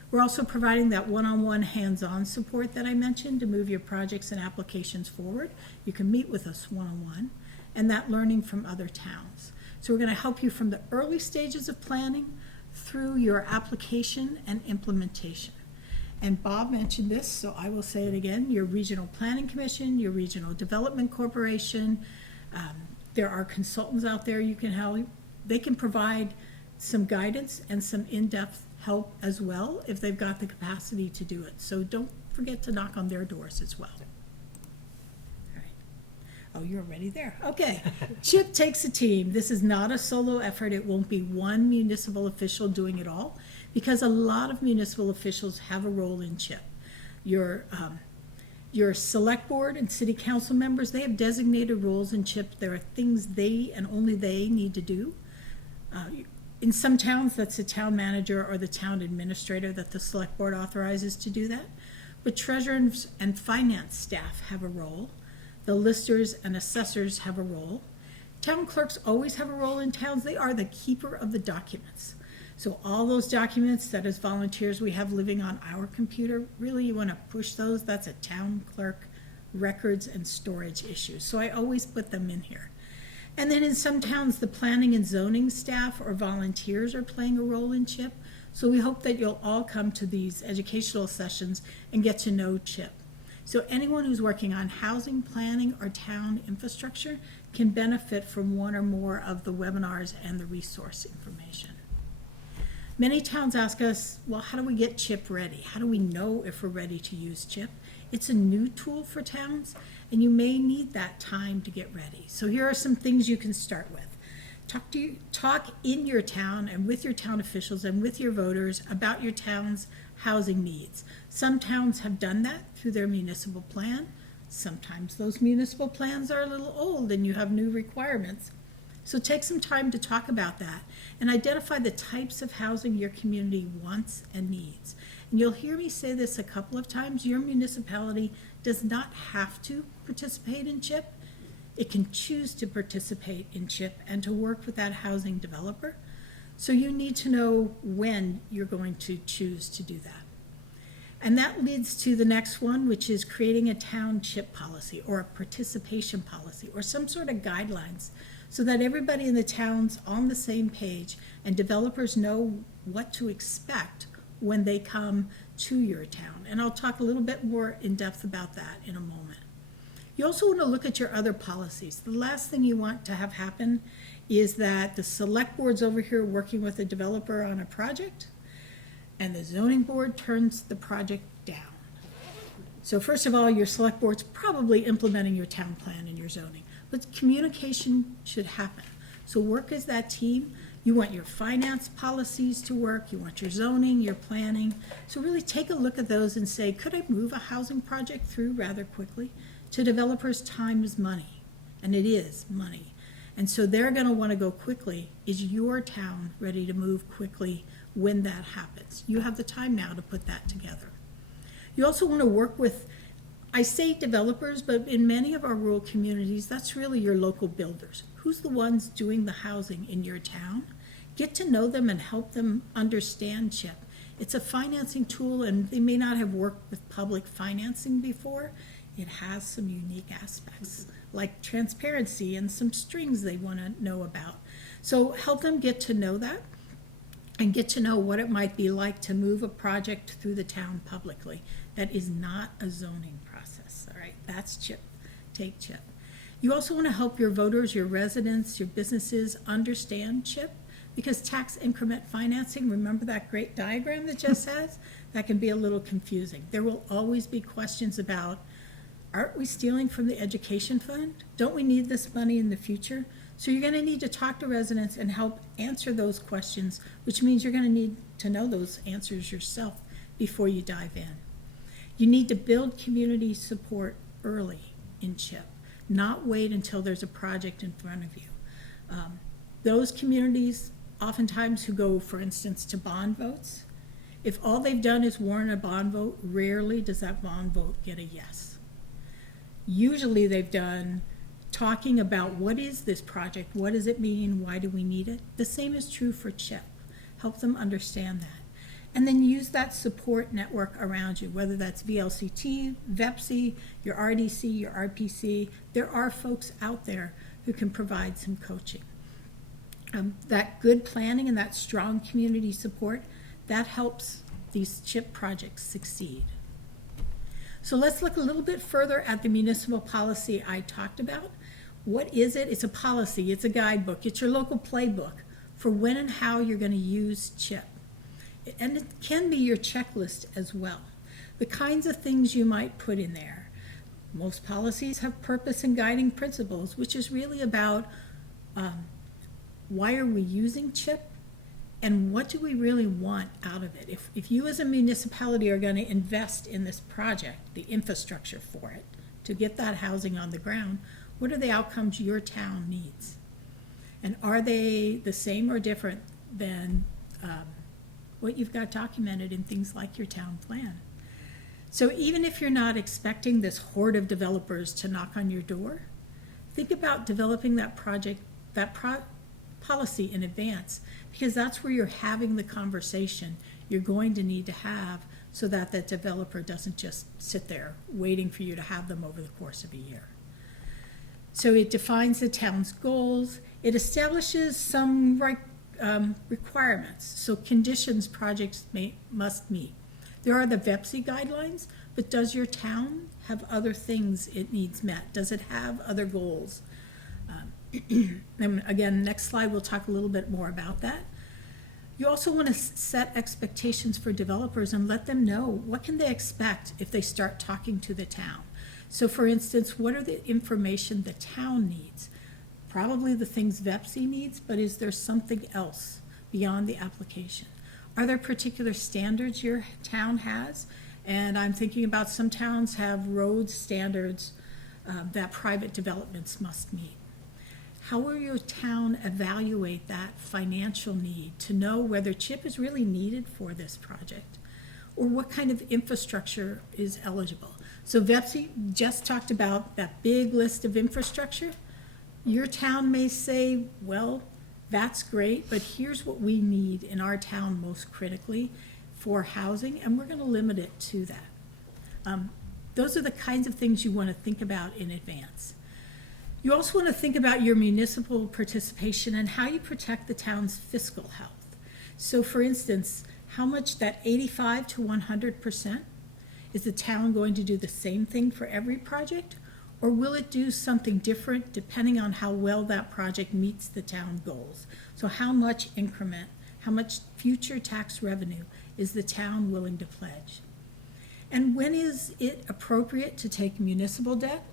We're also providing that one-on-one hands-on support that I mentioned to move your projects and applications forward. You can meet with us one-on-one, and that learning from other towns. So we're going to help you from the early stages of planning through your application and implementation. And Bob mentioned this, so I will say it again. Your Regional Planning Commission, your Regional Development Corporation, there are consultants out there you can help. They can provide some guidance and some in-depth help as well if they've got the capacity to do it. So don't forget to knock on their doors as well. All right. Oh, you're already there. Okay. CHIP takes a team. This is not a solo effort. It won't be one municipal official doing it all, because a lot of municipal officials have a role in CHIP. Your select board and city council members, they have designated roles in CHIP. There are things they and only they need to do. In some towns, that's the town manager or the town administrator that the select board authorizes to do that. But treasurers and finance staff have a role. The listers and assessors have a role. Town clerks always have a role in towns. They are the keeper of the documents. So all those documents that as volunteers we have living on our computer, really you want to push those. That's a town clerk records and storage issue. So I always put them in here. And then in some towns, the planning and zoning staff or volunteers are playing a role in CHIP. So we hope that you'll all come to these educational sessions and get to know CHIP. So anyone who's working on housing, planning, or town infrastructure can benefit from one or more of the webinars and the resource information. Many towns ask us, well, how do we get CHIP ready? How do we know if we're ready to use CHIP? It's a new tool for towns, and you may need that time to get ready. So here are some things you can start with. Talk in your town and with your town officials and with your voters about your town's housing needs. Some towns have done that through their municipal plan. Sometimes those municipal plans are a little old and you have new requirements. So take some time to talk about that and identify the types of housing your community wants and needs. And you'll hear me say this a couple of times. Your municipality does not have to participate in CHIP. It can choose to participate in CHIP and to work with that housing developer. So you need to know when you're going to choose to do that. And that leads to the next one, which is creating a town CHIP policy or a participation policy or some sort of guidelines so that everybody in the town's on the same page and developers know what to expect when they come to your town. And I'll talk a little bit more in depth about that in a moment. You also want to look at your other policies. The last thing you want to have happen is that the select board's over here working with a developer on a project and the zoning board turns the project down. So first of all, your select board's probably implementing your town plan and your zoning, but communication should happen. So work as that team. You want your finance policies to work, you want your zoning, your planning. So really take a look at those and say, could I move a housing project through rather quickly? To developers, time is money, and it is money. And so they're going to want to go quickly. Is your town ready to move quickly when that happens? You have the time now to put that together. You also want to work with, I say developers, but in many of our rural communities, that's really your local builders. Who's the ones doing the housing in your town? Get to know them and help them understand CHIP. It's a financing tool, and they may not have worked with public financing before. It has some unique aspects, like transparency and some strings they want to know about. So help them get to know that and get to know what it might be like to move a project through the town publicly. That is not a zoning process, all right? That's CHIP. Take CHIP. You also want to help your voters, your residents, your businesses understand CHIP, because tax increment financing, remember that great diagram that Jess has? That can be a little confusing. There will always be questions about, aren't we stealing from the education fund? Don't we need this money in the future? So you're going to need to talk to residents and help answer those questions, which means you're going to need to know those answers yourself before you dive in. You need to build community support early in CHIP, not wait until there's a project in front of you. Those communities oftentimes who go, for instance, to bond votes, if all they've done is warrant a bond vote, rarely does that bond vote get a yes. Usually they've done talking about what is this project, what does it mean, why do we need it? The same is true for CHIP. Help them understand that. And then use that support network around you, whether that's VLCT, VEPSI, your RDC, your RPC. There are folks out there who can provide some coaching. That good planning and that strong community support, that helps these CHIP projects succeed. So let's look a little bit further at the municipal policy I talked about. What is it? It's a policy, it's a guidebook, it's your local playbook for when and how you're going to use CHIP. And it can be your checklist as well. The kinds of things you might put in there. Most policies have purpose and guiding principles, which is really about why are we using CHIP and what do we really want out of it. If you as a municipality are going to invest in this project, the infrastructure for it, to get that housing on the ground, what are the outcomes your town needs? And are they the same or different than what you've got documented in things like your town plan? So even if you're not expecting this horde of developers to knock on your door, think about developing that project, policy in advance, because that's where you're having the conversation you're going to need to have so that that developer doesn't just sit there waiting for you to have them over the course of a year. So it defines the town's goals. It establishes some requirements, so conditions projects must meet. There are the VEPSI guidelines, but does your town have other things it needs met? Does it have other goals? And again, next slide, we'll talk a little bit more about that. You also want to set expectations for developers and let them know what can they expect if they start talking to the town. So for instance, what are the information the town needs? Probably the things VEPSI needs, but is there something else beyond the application? Are there particular standards your town has? And I'm thinking about some towns have road standards that private developments must meet. How will your town evaluate that financial need to know whether CHIP is really needed for this project? Or what kind of infrastructure is eligible? So VEPSI just talked about that big list of infrastructure. Your town may say, well, that's great, but here's what we need in our town most critically for housing, and we're going to limit it to that. Those are the kinds of things you want to think about in advance. You also want to think about your municipal participation and how you protect the town's fiscal health. So for instance, how much that 85 to 100%, is the town going to do the same thing for every project? Or will it do something different depending on how well that project meets the town goals? So how much increment, how much future tax revenue is the town willing to pledge? And when is it appropriate to take municipal debt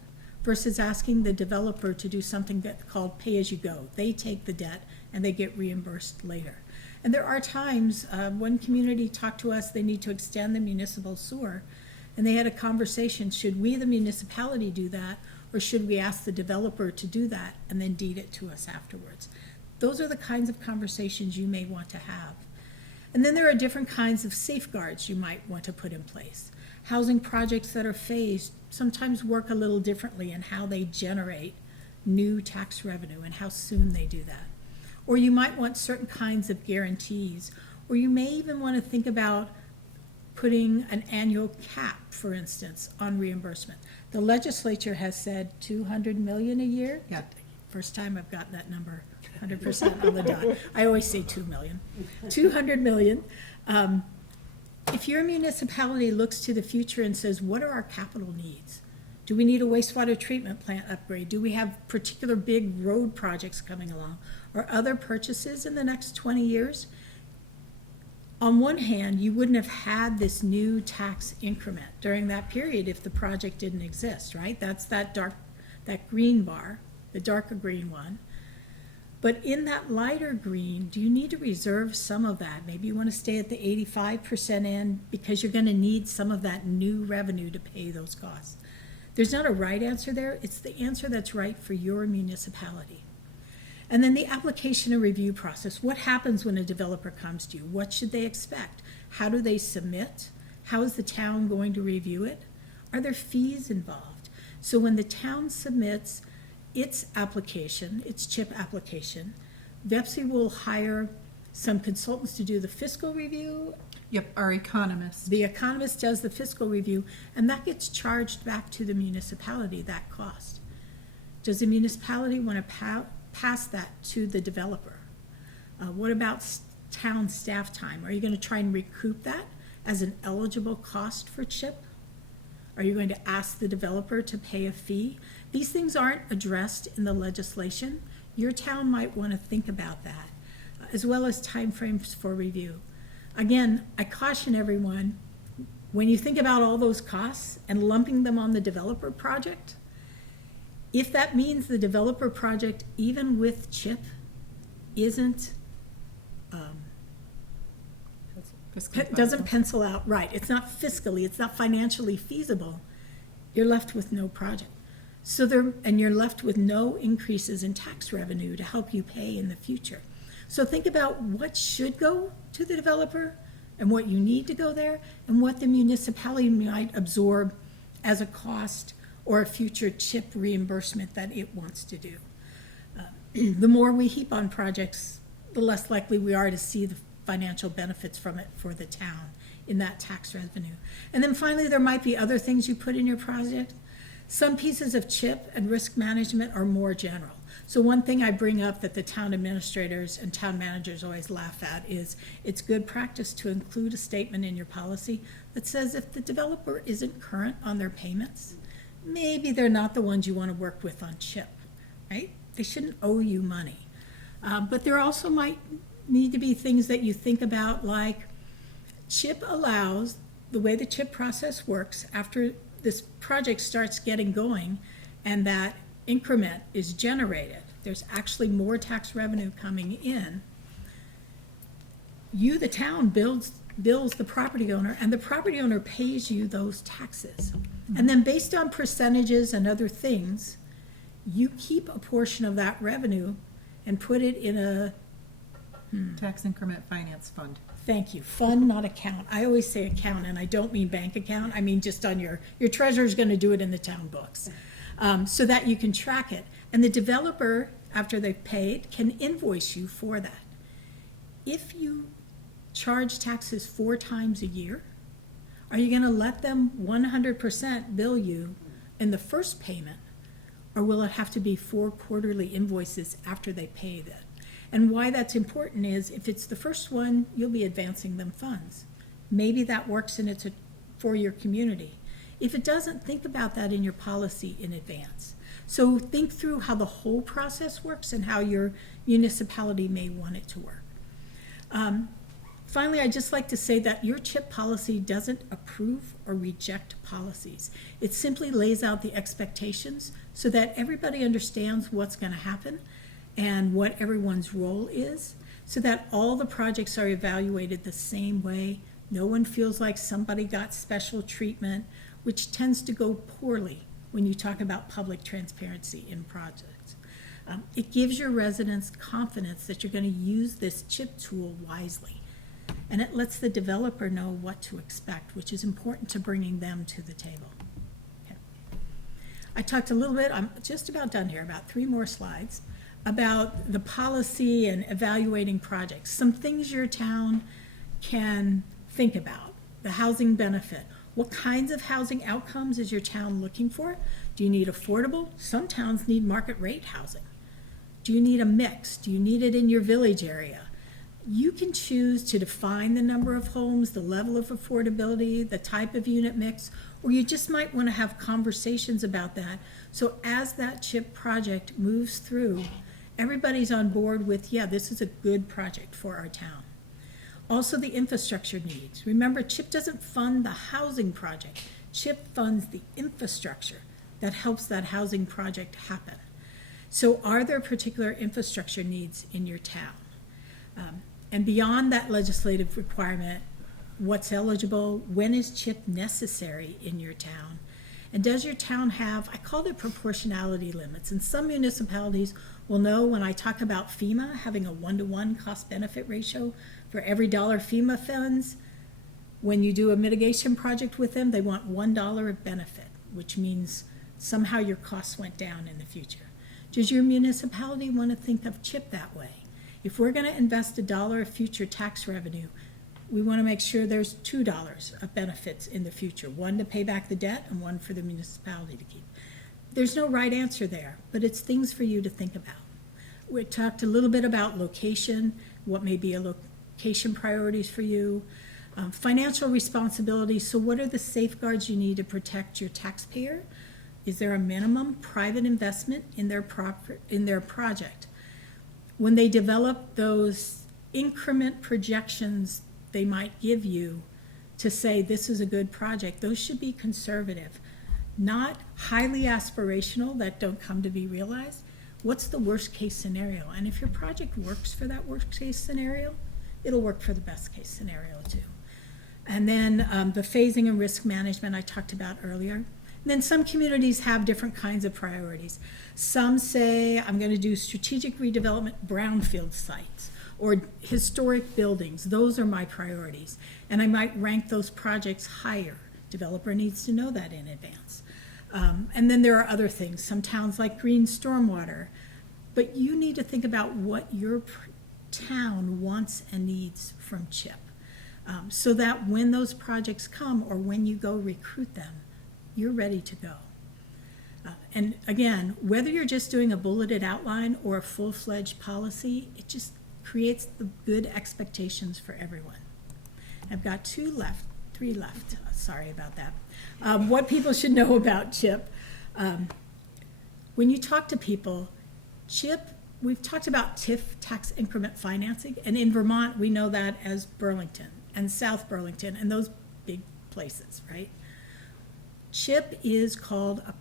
versus asking the developer to do something that's called pay-as-you-go? They take the debt and they get reimbursed later. And there are times, one community talked to us, they need to extend the municipal sewer, and they had a conversation, should we, the municipality, do that, Or should we ask the developer to do that and then deed it to us afterwards? Those are the kinds of conversations you may want to have. And then there are different kinds of safeguards you might want to put in place. Housing projects that are phased sometimes work a little differently in how they generate new tax revenue and how soon they do that. Or you might want certain kinds of guarantees, or you may even want to think about putting an annual cap, for instance, on reimbursement. The legislature has said 200 million a year. Yeah. First time I've gotten that number 100% on the dot. I always say 2 million. 200 million. If your municipality looks to the future and says, what are our capital needs? Do we need a wastewater treatment plant upgrade? Do we have particular big road projects coming along? Or other purchases in the next 20 years? On one hand, you wouldn't have had this new tax increment during that period if the project didn't exist, right? That's that green bar, the darker green one. But in that lighter green, do you need to reserve some of that? Maybe you want to stay at the 85% end because you're going to need some of that new revenue to pay those costs. There's not a right answer there. It's the answer that's right for your municipality. And then the application and review process. What happens when a developer comes to you? What should they expect? How do they submit? How is the town going to review it? Are there fees involved? So when the town submits its application, its CHIP application, VEPSI will hire some consultants to do the fiscal review. Yep, our economist. The economist does the fiscal review, and that gets charged back to the municipality, that cost. Does the municipality want to pass that to the developer? What about town staff time? Are you going to try and recoup that as an eligible cost for CHIP? Are you going to ask the developer to pay a fee? These things aren't addressed in the legislation. Your town might want to think about that, as well as timeframes for review. Again, I caution everyone, when you think about all those costs and lumping them on the developer project, if that means the developer project, even with CHIP, isn't, doesn't pencil out right, it's not fiscally, it's not financially feasible, you're left with no project. And you're left with no increases in tax revenue to help you pay in the future. So think about what should go to the developer and what you need to go there and what the municipality might absorb as a cost or a future CHIP reimbursement that it wants to do. The more we heap on projects, the less likely we are to see the financial benefits from it for the town in that tax revenue. And then finally, there might be other things you put in your project. Some pieces of CHIP and risk management are more general. So one thing I bring up that the town administrators and town managers always laugh at is it's good practice to include a statement in your policy that says if the developer isn't current on their payments, maybe they're not the ones you want to work with on CHIP, right? They shouldn't owe you money. But there also might need to be things that you think about, like CHIP allows, the way the CHIP process works, after this project starts getting going and that increment is generated, there's actually more tax revenue coming in, you, the town, bills the property owner, and the property owner pays you those taxes. And then based on percentages and other things, you keep a portion of that revenue and put it in a, Tax increment finance fund. thank you, fund, not account. I always say account, and I don't mean bank account. I mean just on your treasurer's going to do it in the town books, so that you can track it. And the developer, after they've paid, can invoice you for that. If you charge taxes 4 times a year, are you going to let them 100% bill you in the first payment, or will it have to be 4 quarterly invoices after they pay that? And why that's important is if it's the first one, you'll be advancing them funds. Maybe that works and it's for your community. If it doesn't, think about that in your policy in advance. So think through how the whole process works and how your municipality may want it to work. Finally, I'd just like to say that your CHIP policy doesn't approve or reject policies. It simply lays out the expectations so that everybody understands what's going to happen and what everyone's role is, so that all the projects are evaluated the same way. No one feels like somebody got special treatment, which tends to go poorly when you talk about public transparency in projects. It gives your residents confidence that you're going to use this CHIP tool wisely. And it lets the developer know what to expect, which is important to bringing them to the table. Okay. I talked a little bit, I'm just about done here, about 3 more slides, about the policy and evaluating projects. Some things your town can think about. The housing benefit. What kinds of housing outcomes is your town looking for? Do you need affordable? Some towns need market rate housing. Do you need a mix? Do you need it in your village area? You can choose to define the number of homes, the level of affordability, the type of unit mix, or you just might want to have conversations about that. So as that CHIP project moves through, everybody's on board with, yeah, this is a good project for our town. Also, the infrastructure needs. Remember, CHIP doesn't fund the housing project. CHIP funds the infrastructure that helps that housing project happen. So are there particular infrastructure needs in your town? And beyond that legislative requirement, what's eligible? When is CHIP necessary in your town? And does your town have, I called it proportionality limits, and some municipalities will know when I talk about FEMA having a 1-to-1 cost-benefit ratio for every dollar FEMA funds. When you do a mitigation project with them, they want $1 of benefit, which means somehow your costs went down in the future. Does your municipality want to think of CHIP that way? If we're going to invest $1 of future tax revenue, we want to make sure there's $2 of benefits in the future, 1 to pay back the debt and 1 for the municipality to keep. There's no right answer there, but it's things for you to think about. We talked a little bit about location, what may be a location priorities for you, financial responsibility. So what are the safeguards you need to protect your taxpayer? Is there a minimum private investment in their project? When they develop those increment projections they might give you to say this is a good project, those should be conservative, not highly aspirational that don't come to be realized. What's the worst case scenario? And if your project works for that worst case scenario, it'll work for the best case scenario too. And then the phasing and risk management I talked about earlier. And then some communities have different kinds of priorities. Some say, I'm going to do strategic redevelopment brownfield sites or historic buildings. Those are my priorities. And I might rank those projects higher. Developer needs to know that in advance. And then there are other things. Some towns like green stormwater. But you need to think about what your town wants and needs from CHIP. So that when those projects come or when you go recruit them, you're ready to go. And again, whether you're just doing a bulleted outline or a full-fledged policy, it just creates the good expectations for everyone. I've got 3 left. Sorry about that. What people should know about CHIP. When you talk to people, CHIP, we've talked about TIF, tax increment financing, and in Vermont, we know that as Burlington and South Burlington and those big places, right? CHIP is called a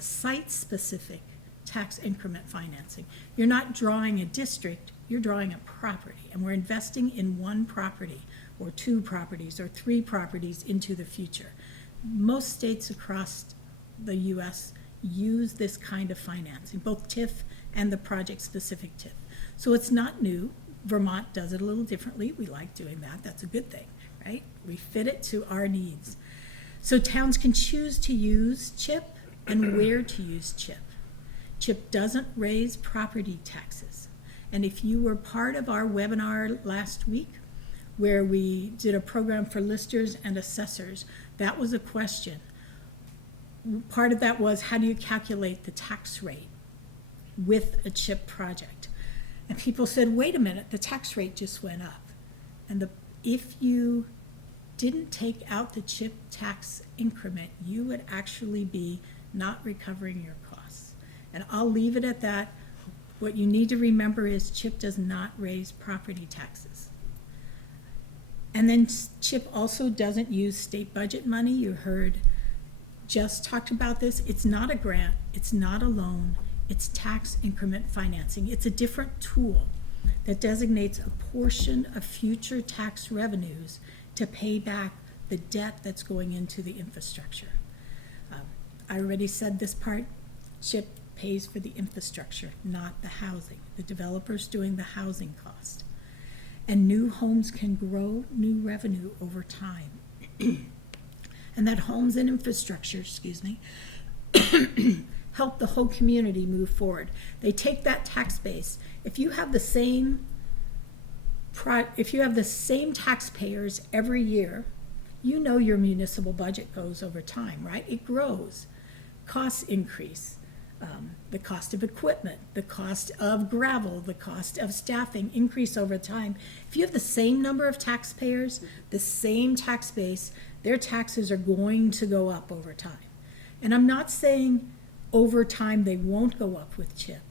site-specific tax increment financing. You're not drawing a district, you're drawing a property, and we're investing in one property or 2 properties or 3 properties into the future. Most states across the U.S. use this kind of financing, both TIF and the project-specific TIF. So it's not new. Vermont does it a little differently. We like doing that. That's a good thing, right? We fit it to our needs. So towns can choose to use CHIP and where to use CHIP. CHIP doesn't raise property taxes. And if you were part of our webinar last week, where we did a program for listers and assessors, that was a question. Part of that was, how do you calculate the tax rate with a CHIP project? And people said, wait a minute, the tax rate just went up. And if you didn't take out the CHIP tax increment, you would actually be not recovering your costs. And I'll leave it at that. What you need to remember is CHIP does not raise property taxes. And then CHIP also doesn't use state budget money. You heard Jess talked about this. It's not a grant, it's not a loan, it's tax increment financing. It's a different tool that designates a portion of future tax revenues to pay back the debt that's going into the infrastructure. I already said this part, CHIP pays for the infrastructure, not the housing. The developer's doing the housing cost. And new homes can grow new revenue over time. And that homes and infrastructure, help the whole community move forward. They take that tax base. If you have the same taxpayers every year, you know your municipal budget goes over time, right? It grows. Costs increase. The cost of equipment, the cost of gravel, the cost of staffing increase over time. If you have the same number of taxpayers, the same tax base, their taxes are going to go up over time. And I'm not saying over time they won't go up with CHIP.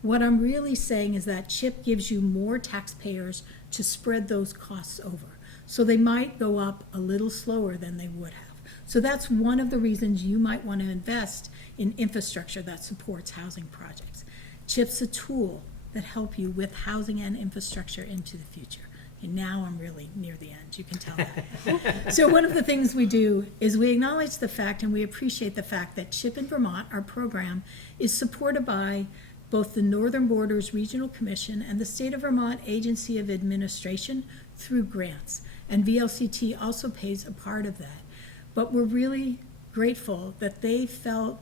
What I'm really saying is that CHIP gives you more taxpayers to spread those costs over. So they might go up a little slower than they would have. So that's one of the reasons you might want to invest in infrastructure that supports housing projects. CHIP's a tool that help you with housing and infrastructure into the future. And now I'm really near the end, you can tell that. So one of the things we do is we acknowledge the fact and we appreciate the fact that CHIP in Vermont, our program, is supported by both the Northern Borders Regional Commission and the State of Vermont Agency of Administration through grants. And VLCT also pays a part of that. But we're really grateful that they felt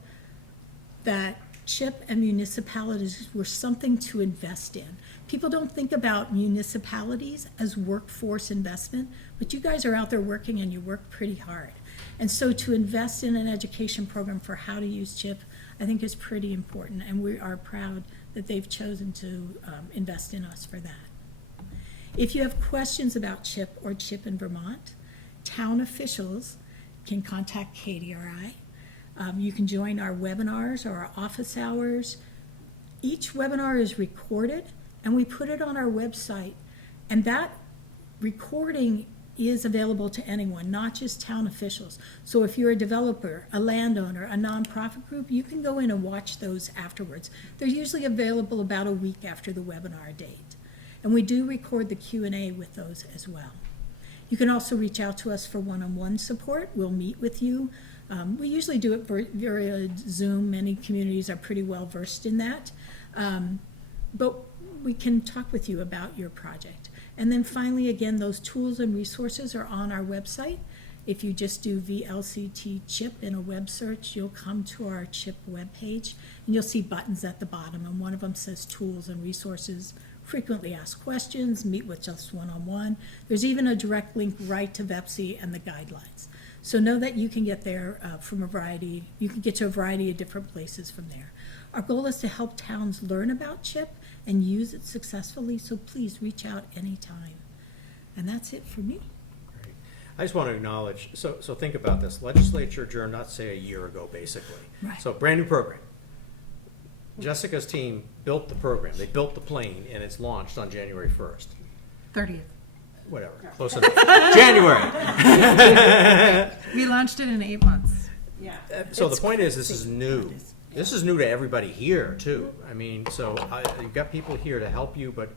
that CHIP and municipalities were something to invest in. People don't think about municipalities as workforce investment, but you guys are out there working and you work pretty hard. And so to invest in an education program for how to use CHIP, I think is pretty important, and we are proud that they've chosen to invest in us for that. If you have questions about CHIP or CHIP in Vermont, town officials can contact Katie or I. You can join our webinars or our office hours. Each webinar is recorded and we put it on our website. And that recording is available to anyone, not just town officials. So if you're a developer, a landowner, a nonprofit group, you can go in and watch those afterwards. They're usually available about a week after the webinar date. And we do record the Q&A with those as well. You can also reach out to us for one-on-one support. We'll meet with you. We usually do it via Zoom. Many communities are pretty well versed in that. But we can talk with you about your project. And then finally, again, those tools and resources are on our website. If you just do VLCT CHIP in a web search, you'll come to our CHIP webpage, and you'll see buttons at the bottom, and one of them says Tools and Resources, Frequently Asked Questions, Meet with Us one-on-one. There's even a direct link right to VEPSI and the guidelines. So know that you can get there from a variety, you can get to a variety of different places from there. Our goal is to help towns learn about CHIP and use it successfully, so please reach out anytime. And that's it for me. Great. I just want to acknowledge, so think about this. Legislature adjourned, not say a year ago, basically. Right. So brand new program. Jessica's team built the program. They built the plane, and it's launched on January 1st. 30th. Whatever, close enough. January. We launched it in 8 months. So the point is, this is new. This is new to everybody here, too. I mean, so you've got people here to help you, but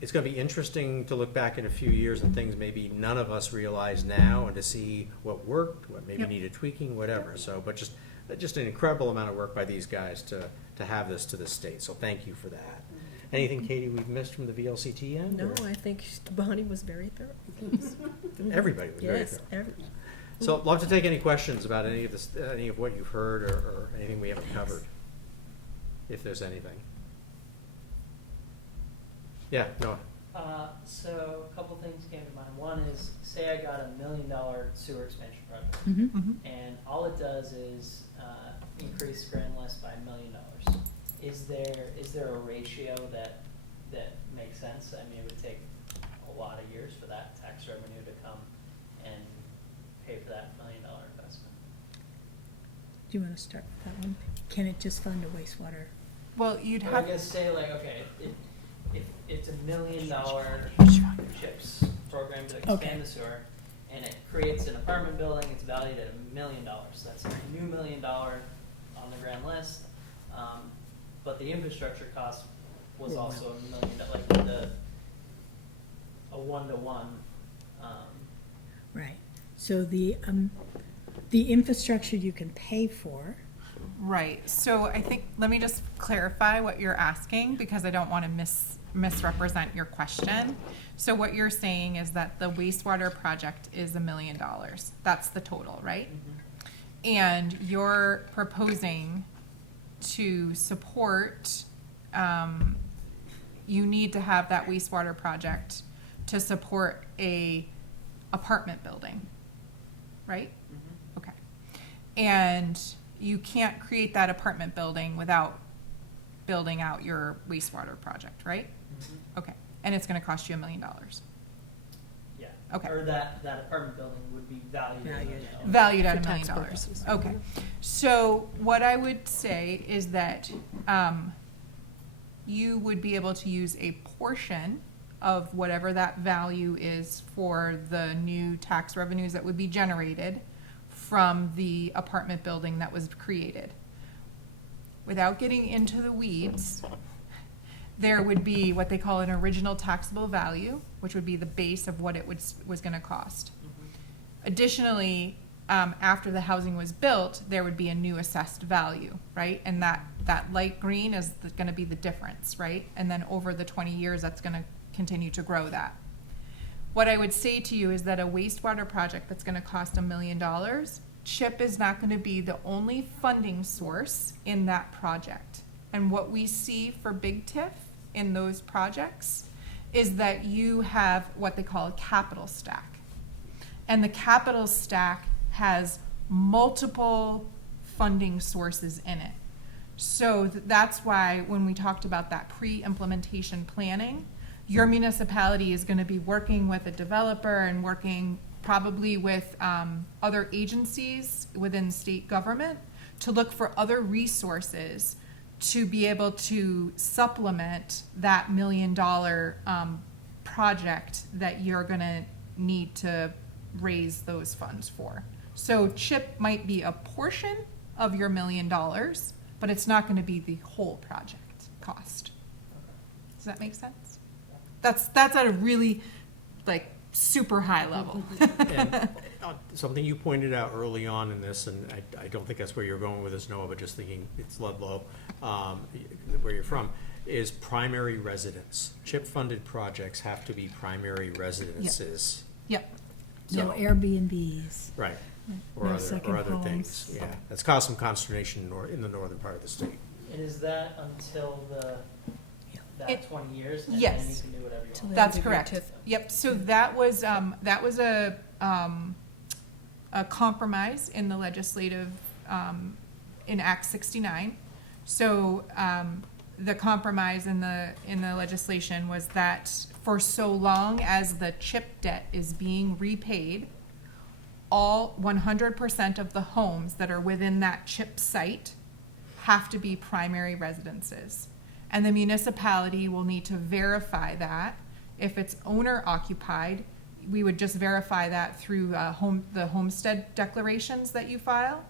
it's going to be interesting to look back in a few years and things maybe none of us realize now, and to see what worked, what maybe Yep. needed tweaking, whatever. So, but just an incredible amount of work by these guys to have this to the state. So thank you for that. Anything, Katie, we've missed from the VLCT end? No, or- I think Bonnie was very thorough. Everybody was very Yes, thorough. every, So I'd love to take any questions about any of this, any of what you've heard, or anything we haven't covered, if there's anything. Yeah, Noah. So a couple things came to mind. One is, say I got $1 million sewer expansion project, and all it does is increase grand list by $1 million. Is there a ratio that makes sense? I mean, it would take a lot of years for that tax revenue to come and pay for that $1 million investment. Do you want to start with that one? Can it just fund a wastewater? Well, you'd I have, guess say like, okay, if it's $1 million CHIPS program to expand Okay. the sewer, and it creates an apartment building, it's valued at $1 million. That's a new $1 million on the grand list. But the infrastructure cost was also $1 million, like a 1-to-1. Right. So the infrastructure you can pay for Right, so I think, let me just clarify what you're asking, because I don't want to misrepresent your question. So what you're saying is that the wastewater project is $1 million. That's the total, right? And you're proposing to support, you need to have that wastewater project to support a apartment building, right? Okay. And you can't create that apartment building without building out your wastewater project, right? Okay, and it's gonna cost you $1 million. Yeah. Okay. Or that apartment building would be valued at $1 million. Valued at For $1 million. tax purposes. Okay, so what I would say is that, you would be able to use a portion of whatever that value is for the new tax revenues that would be generated from the apartment building that was created. Without getting into the weeds, there would be what they call an original taxable value, which would be the base of what it was gonna cost. Additionally, after the housing was built, there would be a new assessed value, right? And that light green is gonna be the difference, right? And then over the 20 years, that's gonna continue to grow that. What I would say to you is that a wastewater project that's gonna cost $1 million, CHIP is not gonna be the only funding source in that project. And what we see for Big TIF in those projects is that you have what they call a capital stack. And the capital stack has multiple funding sources in it. So that's why when we talked about that pre-implementation planning, your municipality is gonna be working with a developer and working probably with other agencies within state government to look for other resources to be able to supplement that $1 million project that you're gonna need to raise those funds for. So CHIP might be a portion of your $1 million, but it's not gonna be the whole project cost. Does that make sense? That's at a really, like, super high level. And something you pointed out early on in this, and I don't think that's where you're going with this, Noah, but just thinking it's Ludlow, where you're from, is primary residence. CHIP-funded projects have to be primary residences. Yep. No So- Airbnbs. Right. No Or second other homes. things, yeah. That's caused some consternation in the northern part of the state. And is that until that It- 20 years? And then yes. you can do whatever you Till want? the- That's Big correct. TIF. Yep, so that was a compromise in the legislative, in Act 69. So, the compromise in the legislation was that for so long as the CHIP debt is being repaid, all 100% of the homes that are within that CHIP site have to be primary residences. And the municipality will need to verify that. If it's owner occupied, we would just verify that through the homestead declarations that you file.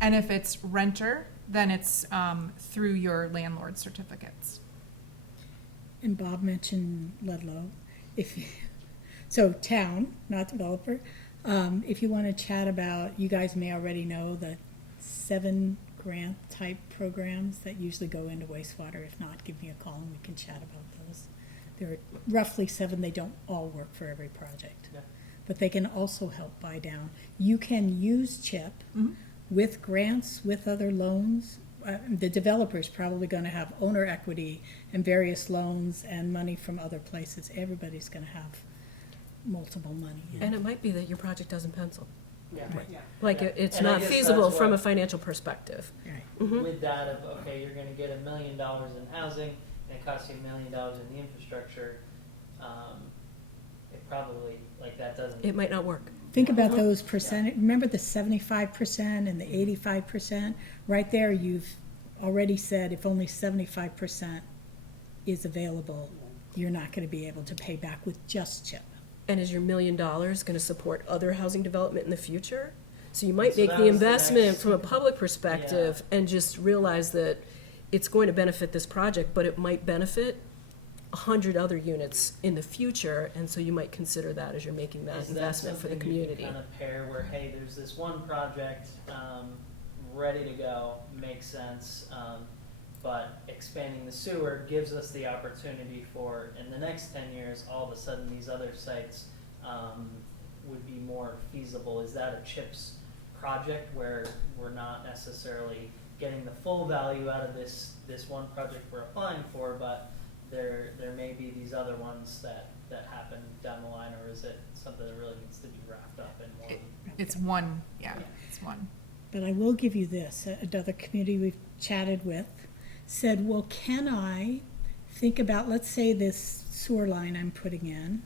And if it's renter, then it's through your landlord certificates. And Bob mentioned Ludlow. So town, not developer. If you want to chat about, you guys may already know the 7 grant type programs that usually go into wastewater. If not, give me a call and we can chat about those. There are roughly 7. They don't all work for every project. Yeah. But they can also help buy down. You can use CHIP with grants, with other loans. The developer's probably going to have owner equity and various loans and money from other places. Everybody's going to have multiple money. And it might be that your project doesn't pencil. Yeah. Like, Yeah. it's And I not guess feasible that's from a what- financial perspective. Right. With that of, okay, you're gonna get $1 million in housing, and it costs you $1 million in the infrastructure, it probably, like, that doesn't. It might not work. Think about those percentage, remember the 75% and the 85%? Right there, you've already said if only 75% is available, you're not going to be able to pay back with just CHIP. And is your $1 million going to support other housing development in the future? So you might So make that the was the investment next- from a public perspective and just realize that it's going to benefit this project, but it might benefit 100 other units in the future, and so you might consider that as you're making that Is that investment for the something you can community. kind of pair where, hey, there's this one project, ready to go, makes sense. But expanding the sewer gives us the opportunity for, in the next 10 years, all of a sudden these other sites would be more feasible. Is that a CHIPS project where we're not necessarily getting the full value out of this one project we're applying for, but there may be these other ones that happen down the line, or is it something that really needs to be wrapped up in one? It's one, yeah, it's one. But I will give you this, another community we've chatted with said, well, can I think about, let's say this sewer line I'm putting in,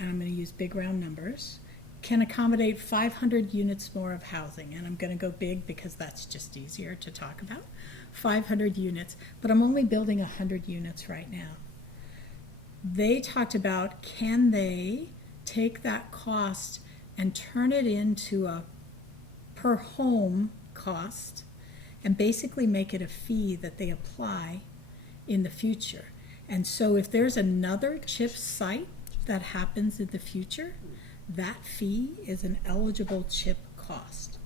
and I'm gonna use big round numbers, can accommodate 500 units more of housing, and I'm gonna go big because that's just easier to talk about, 500 units, but I'm only building 100 units right now. They talked about, can they take that cost and turn it into a per home cost and basically make it a fee that they apply in the future. And so if there's another CHIPS site that happens in the future, that fee is an eligible CHIP cost.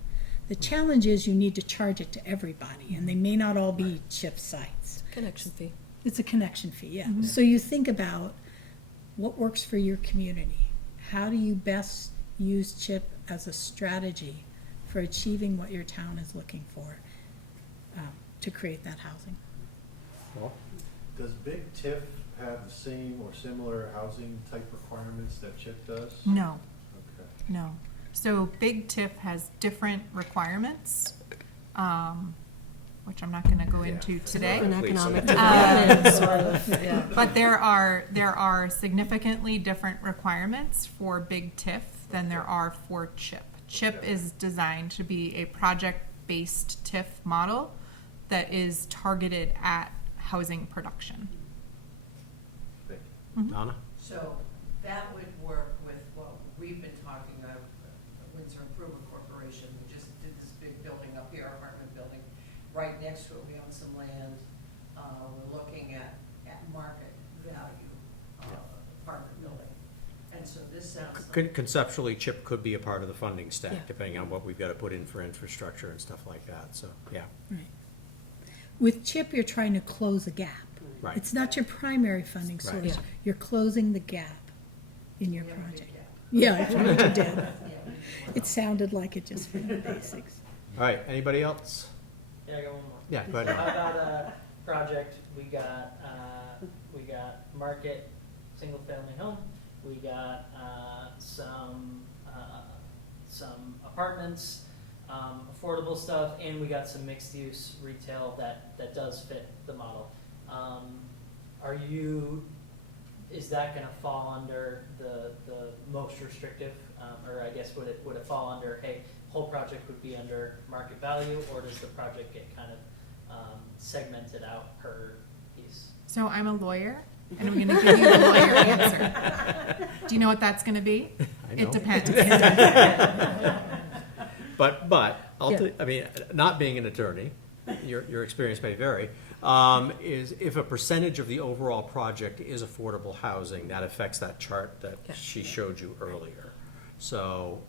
The challenge is you need to charge it to everybody, and they may not all be CHIP sites. Connection fee. It's a connection fee, yeah. So you think about what works for your community. How do you best use CHIP as a strategy for achieving what your town is looking for to create that housing? Well, Does Big TIF have the same or similar housing type requirements that CHIP does? No, Okay. no. So Big TIF has different requirements, which I'm not gonna go into today. An Please. economic development, sort of, yeah. But there are significantly different requirements for Big TIF than there are for CHIP. CHIP is designed to be a project-based TIF model that is targeted at housing production. Thank you. Donna? So that would work with what we've been talking about, Windsor Improvement Corporation. We just did this big building up here, apartment building. Right next to it, we own some land. We're looking at market value apartment building. And so this sounds like. Conceptually, CHIP could be a part of the funding stack, Yeah. depending on what we've got to put in for infrastructure and stuff like that, so, yeah. Right. With CHIP, you're trying to close a gap. Right. It's not your primary funding Right. source. Yeah. You're closing the gap in your We have a big project. gap. Yeah, I thought you did. Yeah, It sounded like it just from the basics. All right, anybody else? Yeah, I got one more. Yeah, go How ahead. about a project, we got market, single family home, we got, some apartments, affordable stuff, and we got some mixed use retail that does fit the model. Is that gonna fall under the most restrictive, or I guess would it fall under, hey, whole project would be under market value, or does the project get kind of segmented out per piece? So I'm a lawyer, and I'm gonna give you the lawyer answer. Do you know what that's gonna be? I know. It depends. But, Yeah. I mean, not being an attorney, your experience may vary, is if a percentage of the overall project is affordable housing, that affects that chart that Yeah. she showed you earlier. So,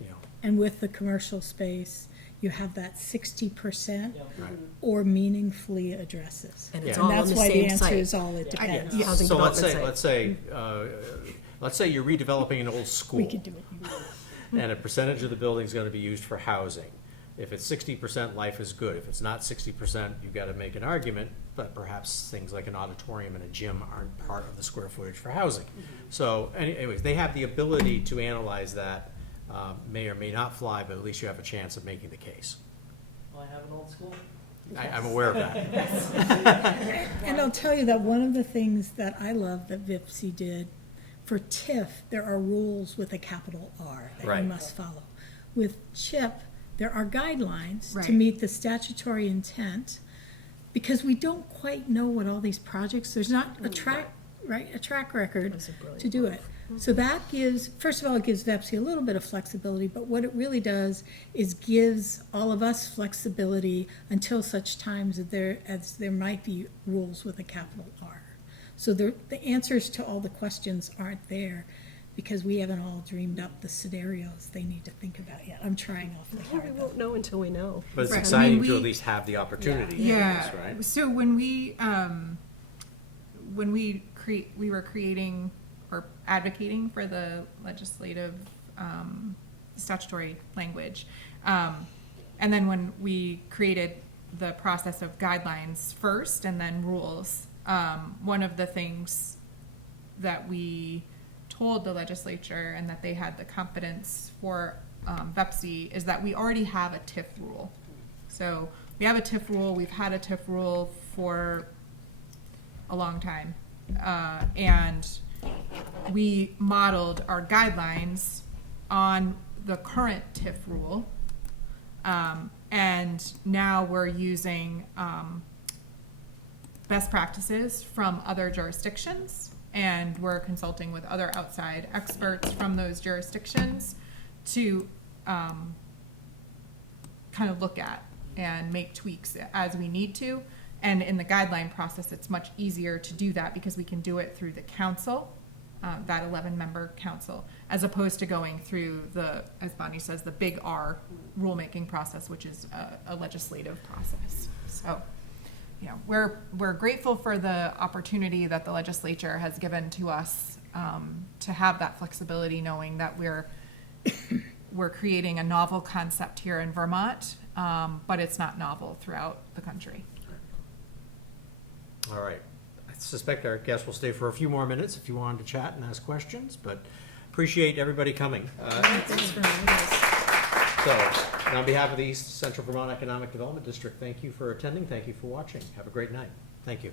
you know, And with the commercial space, you have that 60% Yep. right. or meaningfully addresses. And it's Yeah. all And on that's the why the same answer site. is all it Yeah. depends. Yeah. Housing So let's development say, site. let's say you're redeveloping an old school. We could do it. And a percentage of the building's gonna be used for housing. If it's 60%, life is good. If it's not 60%, you've gotta make an argument, but perhaps things like an auditorium and a gym aren't part of the square footage for housing. So anyways, they have the ability to analyze that, may or may not fly, but at least you have a chance of making the case. Well, I have an old school. I'm aware of that. And I'll tell you that one of the things that I love that VIPSI did, for TIF, there are rules with a capital R that Right. you must follow. With CHIP, there are guidelines to Right. meet the statutory intent, because we don't quite know what all these projects, there's not a track record That's a brilliant to do it. So that gives, first of all, it gives VEPSI a little bit of flexibility, but what it really does is gives all of us flexibility until such times as there might be rules with a capital R. So the answers to all the questions aren't there. because we haven't all dreamed up the scenarios they need to think about yet. I'm trying awfully Well, we hard, though. won't know until we know. But it's Right. I exciting mean, to we- at least have the opportunity. Yeah. Right? So when we were creating or advocating for the legislative statutory language, and then when we created the process of guidelines first and then rules, one of the things that we told the legislature and that they had the confidence for VEPSI is that we already have a TIF rule. So we have a TIF rule, we've had a TIF rule for a long time. And we modeled our guidelines on the current TIF rule. And now we're using best practices from other jurisdictions, and we're consulting with other outside experts from those jurisdictions to kind of look at and make tweaks as we need to. And in the guideline process, it's much easier to do that because we can do it through the council, that 11-member council, as opposed to going through the, as Bonnie says, the big R rulemaking process, which is a legislative process. So, you know, we're grateful for the opportunity that the legislature has given to us to have that flexibility, knowing that we're creating a novel concept here in Vermont, but it's not novel throughout the country. All right. I suspect our guests will stay for a few more minutes if you wanted to chat and ask questions, but appreciate everybody coming. Thanks for having us. So, and on behalf of the East Central Vermont Economic Development District, thank you for attending. Thank you for watching. Have a great night. Thank you.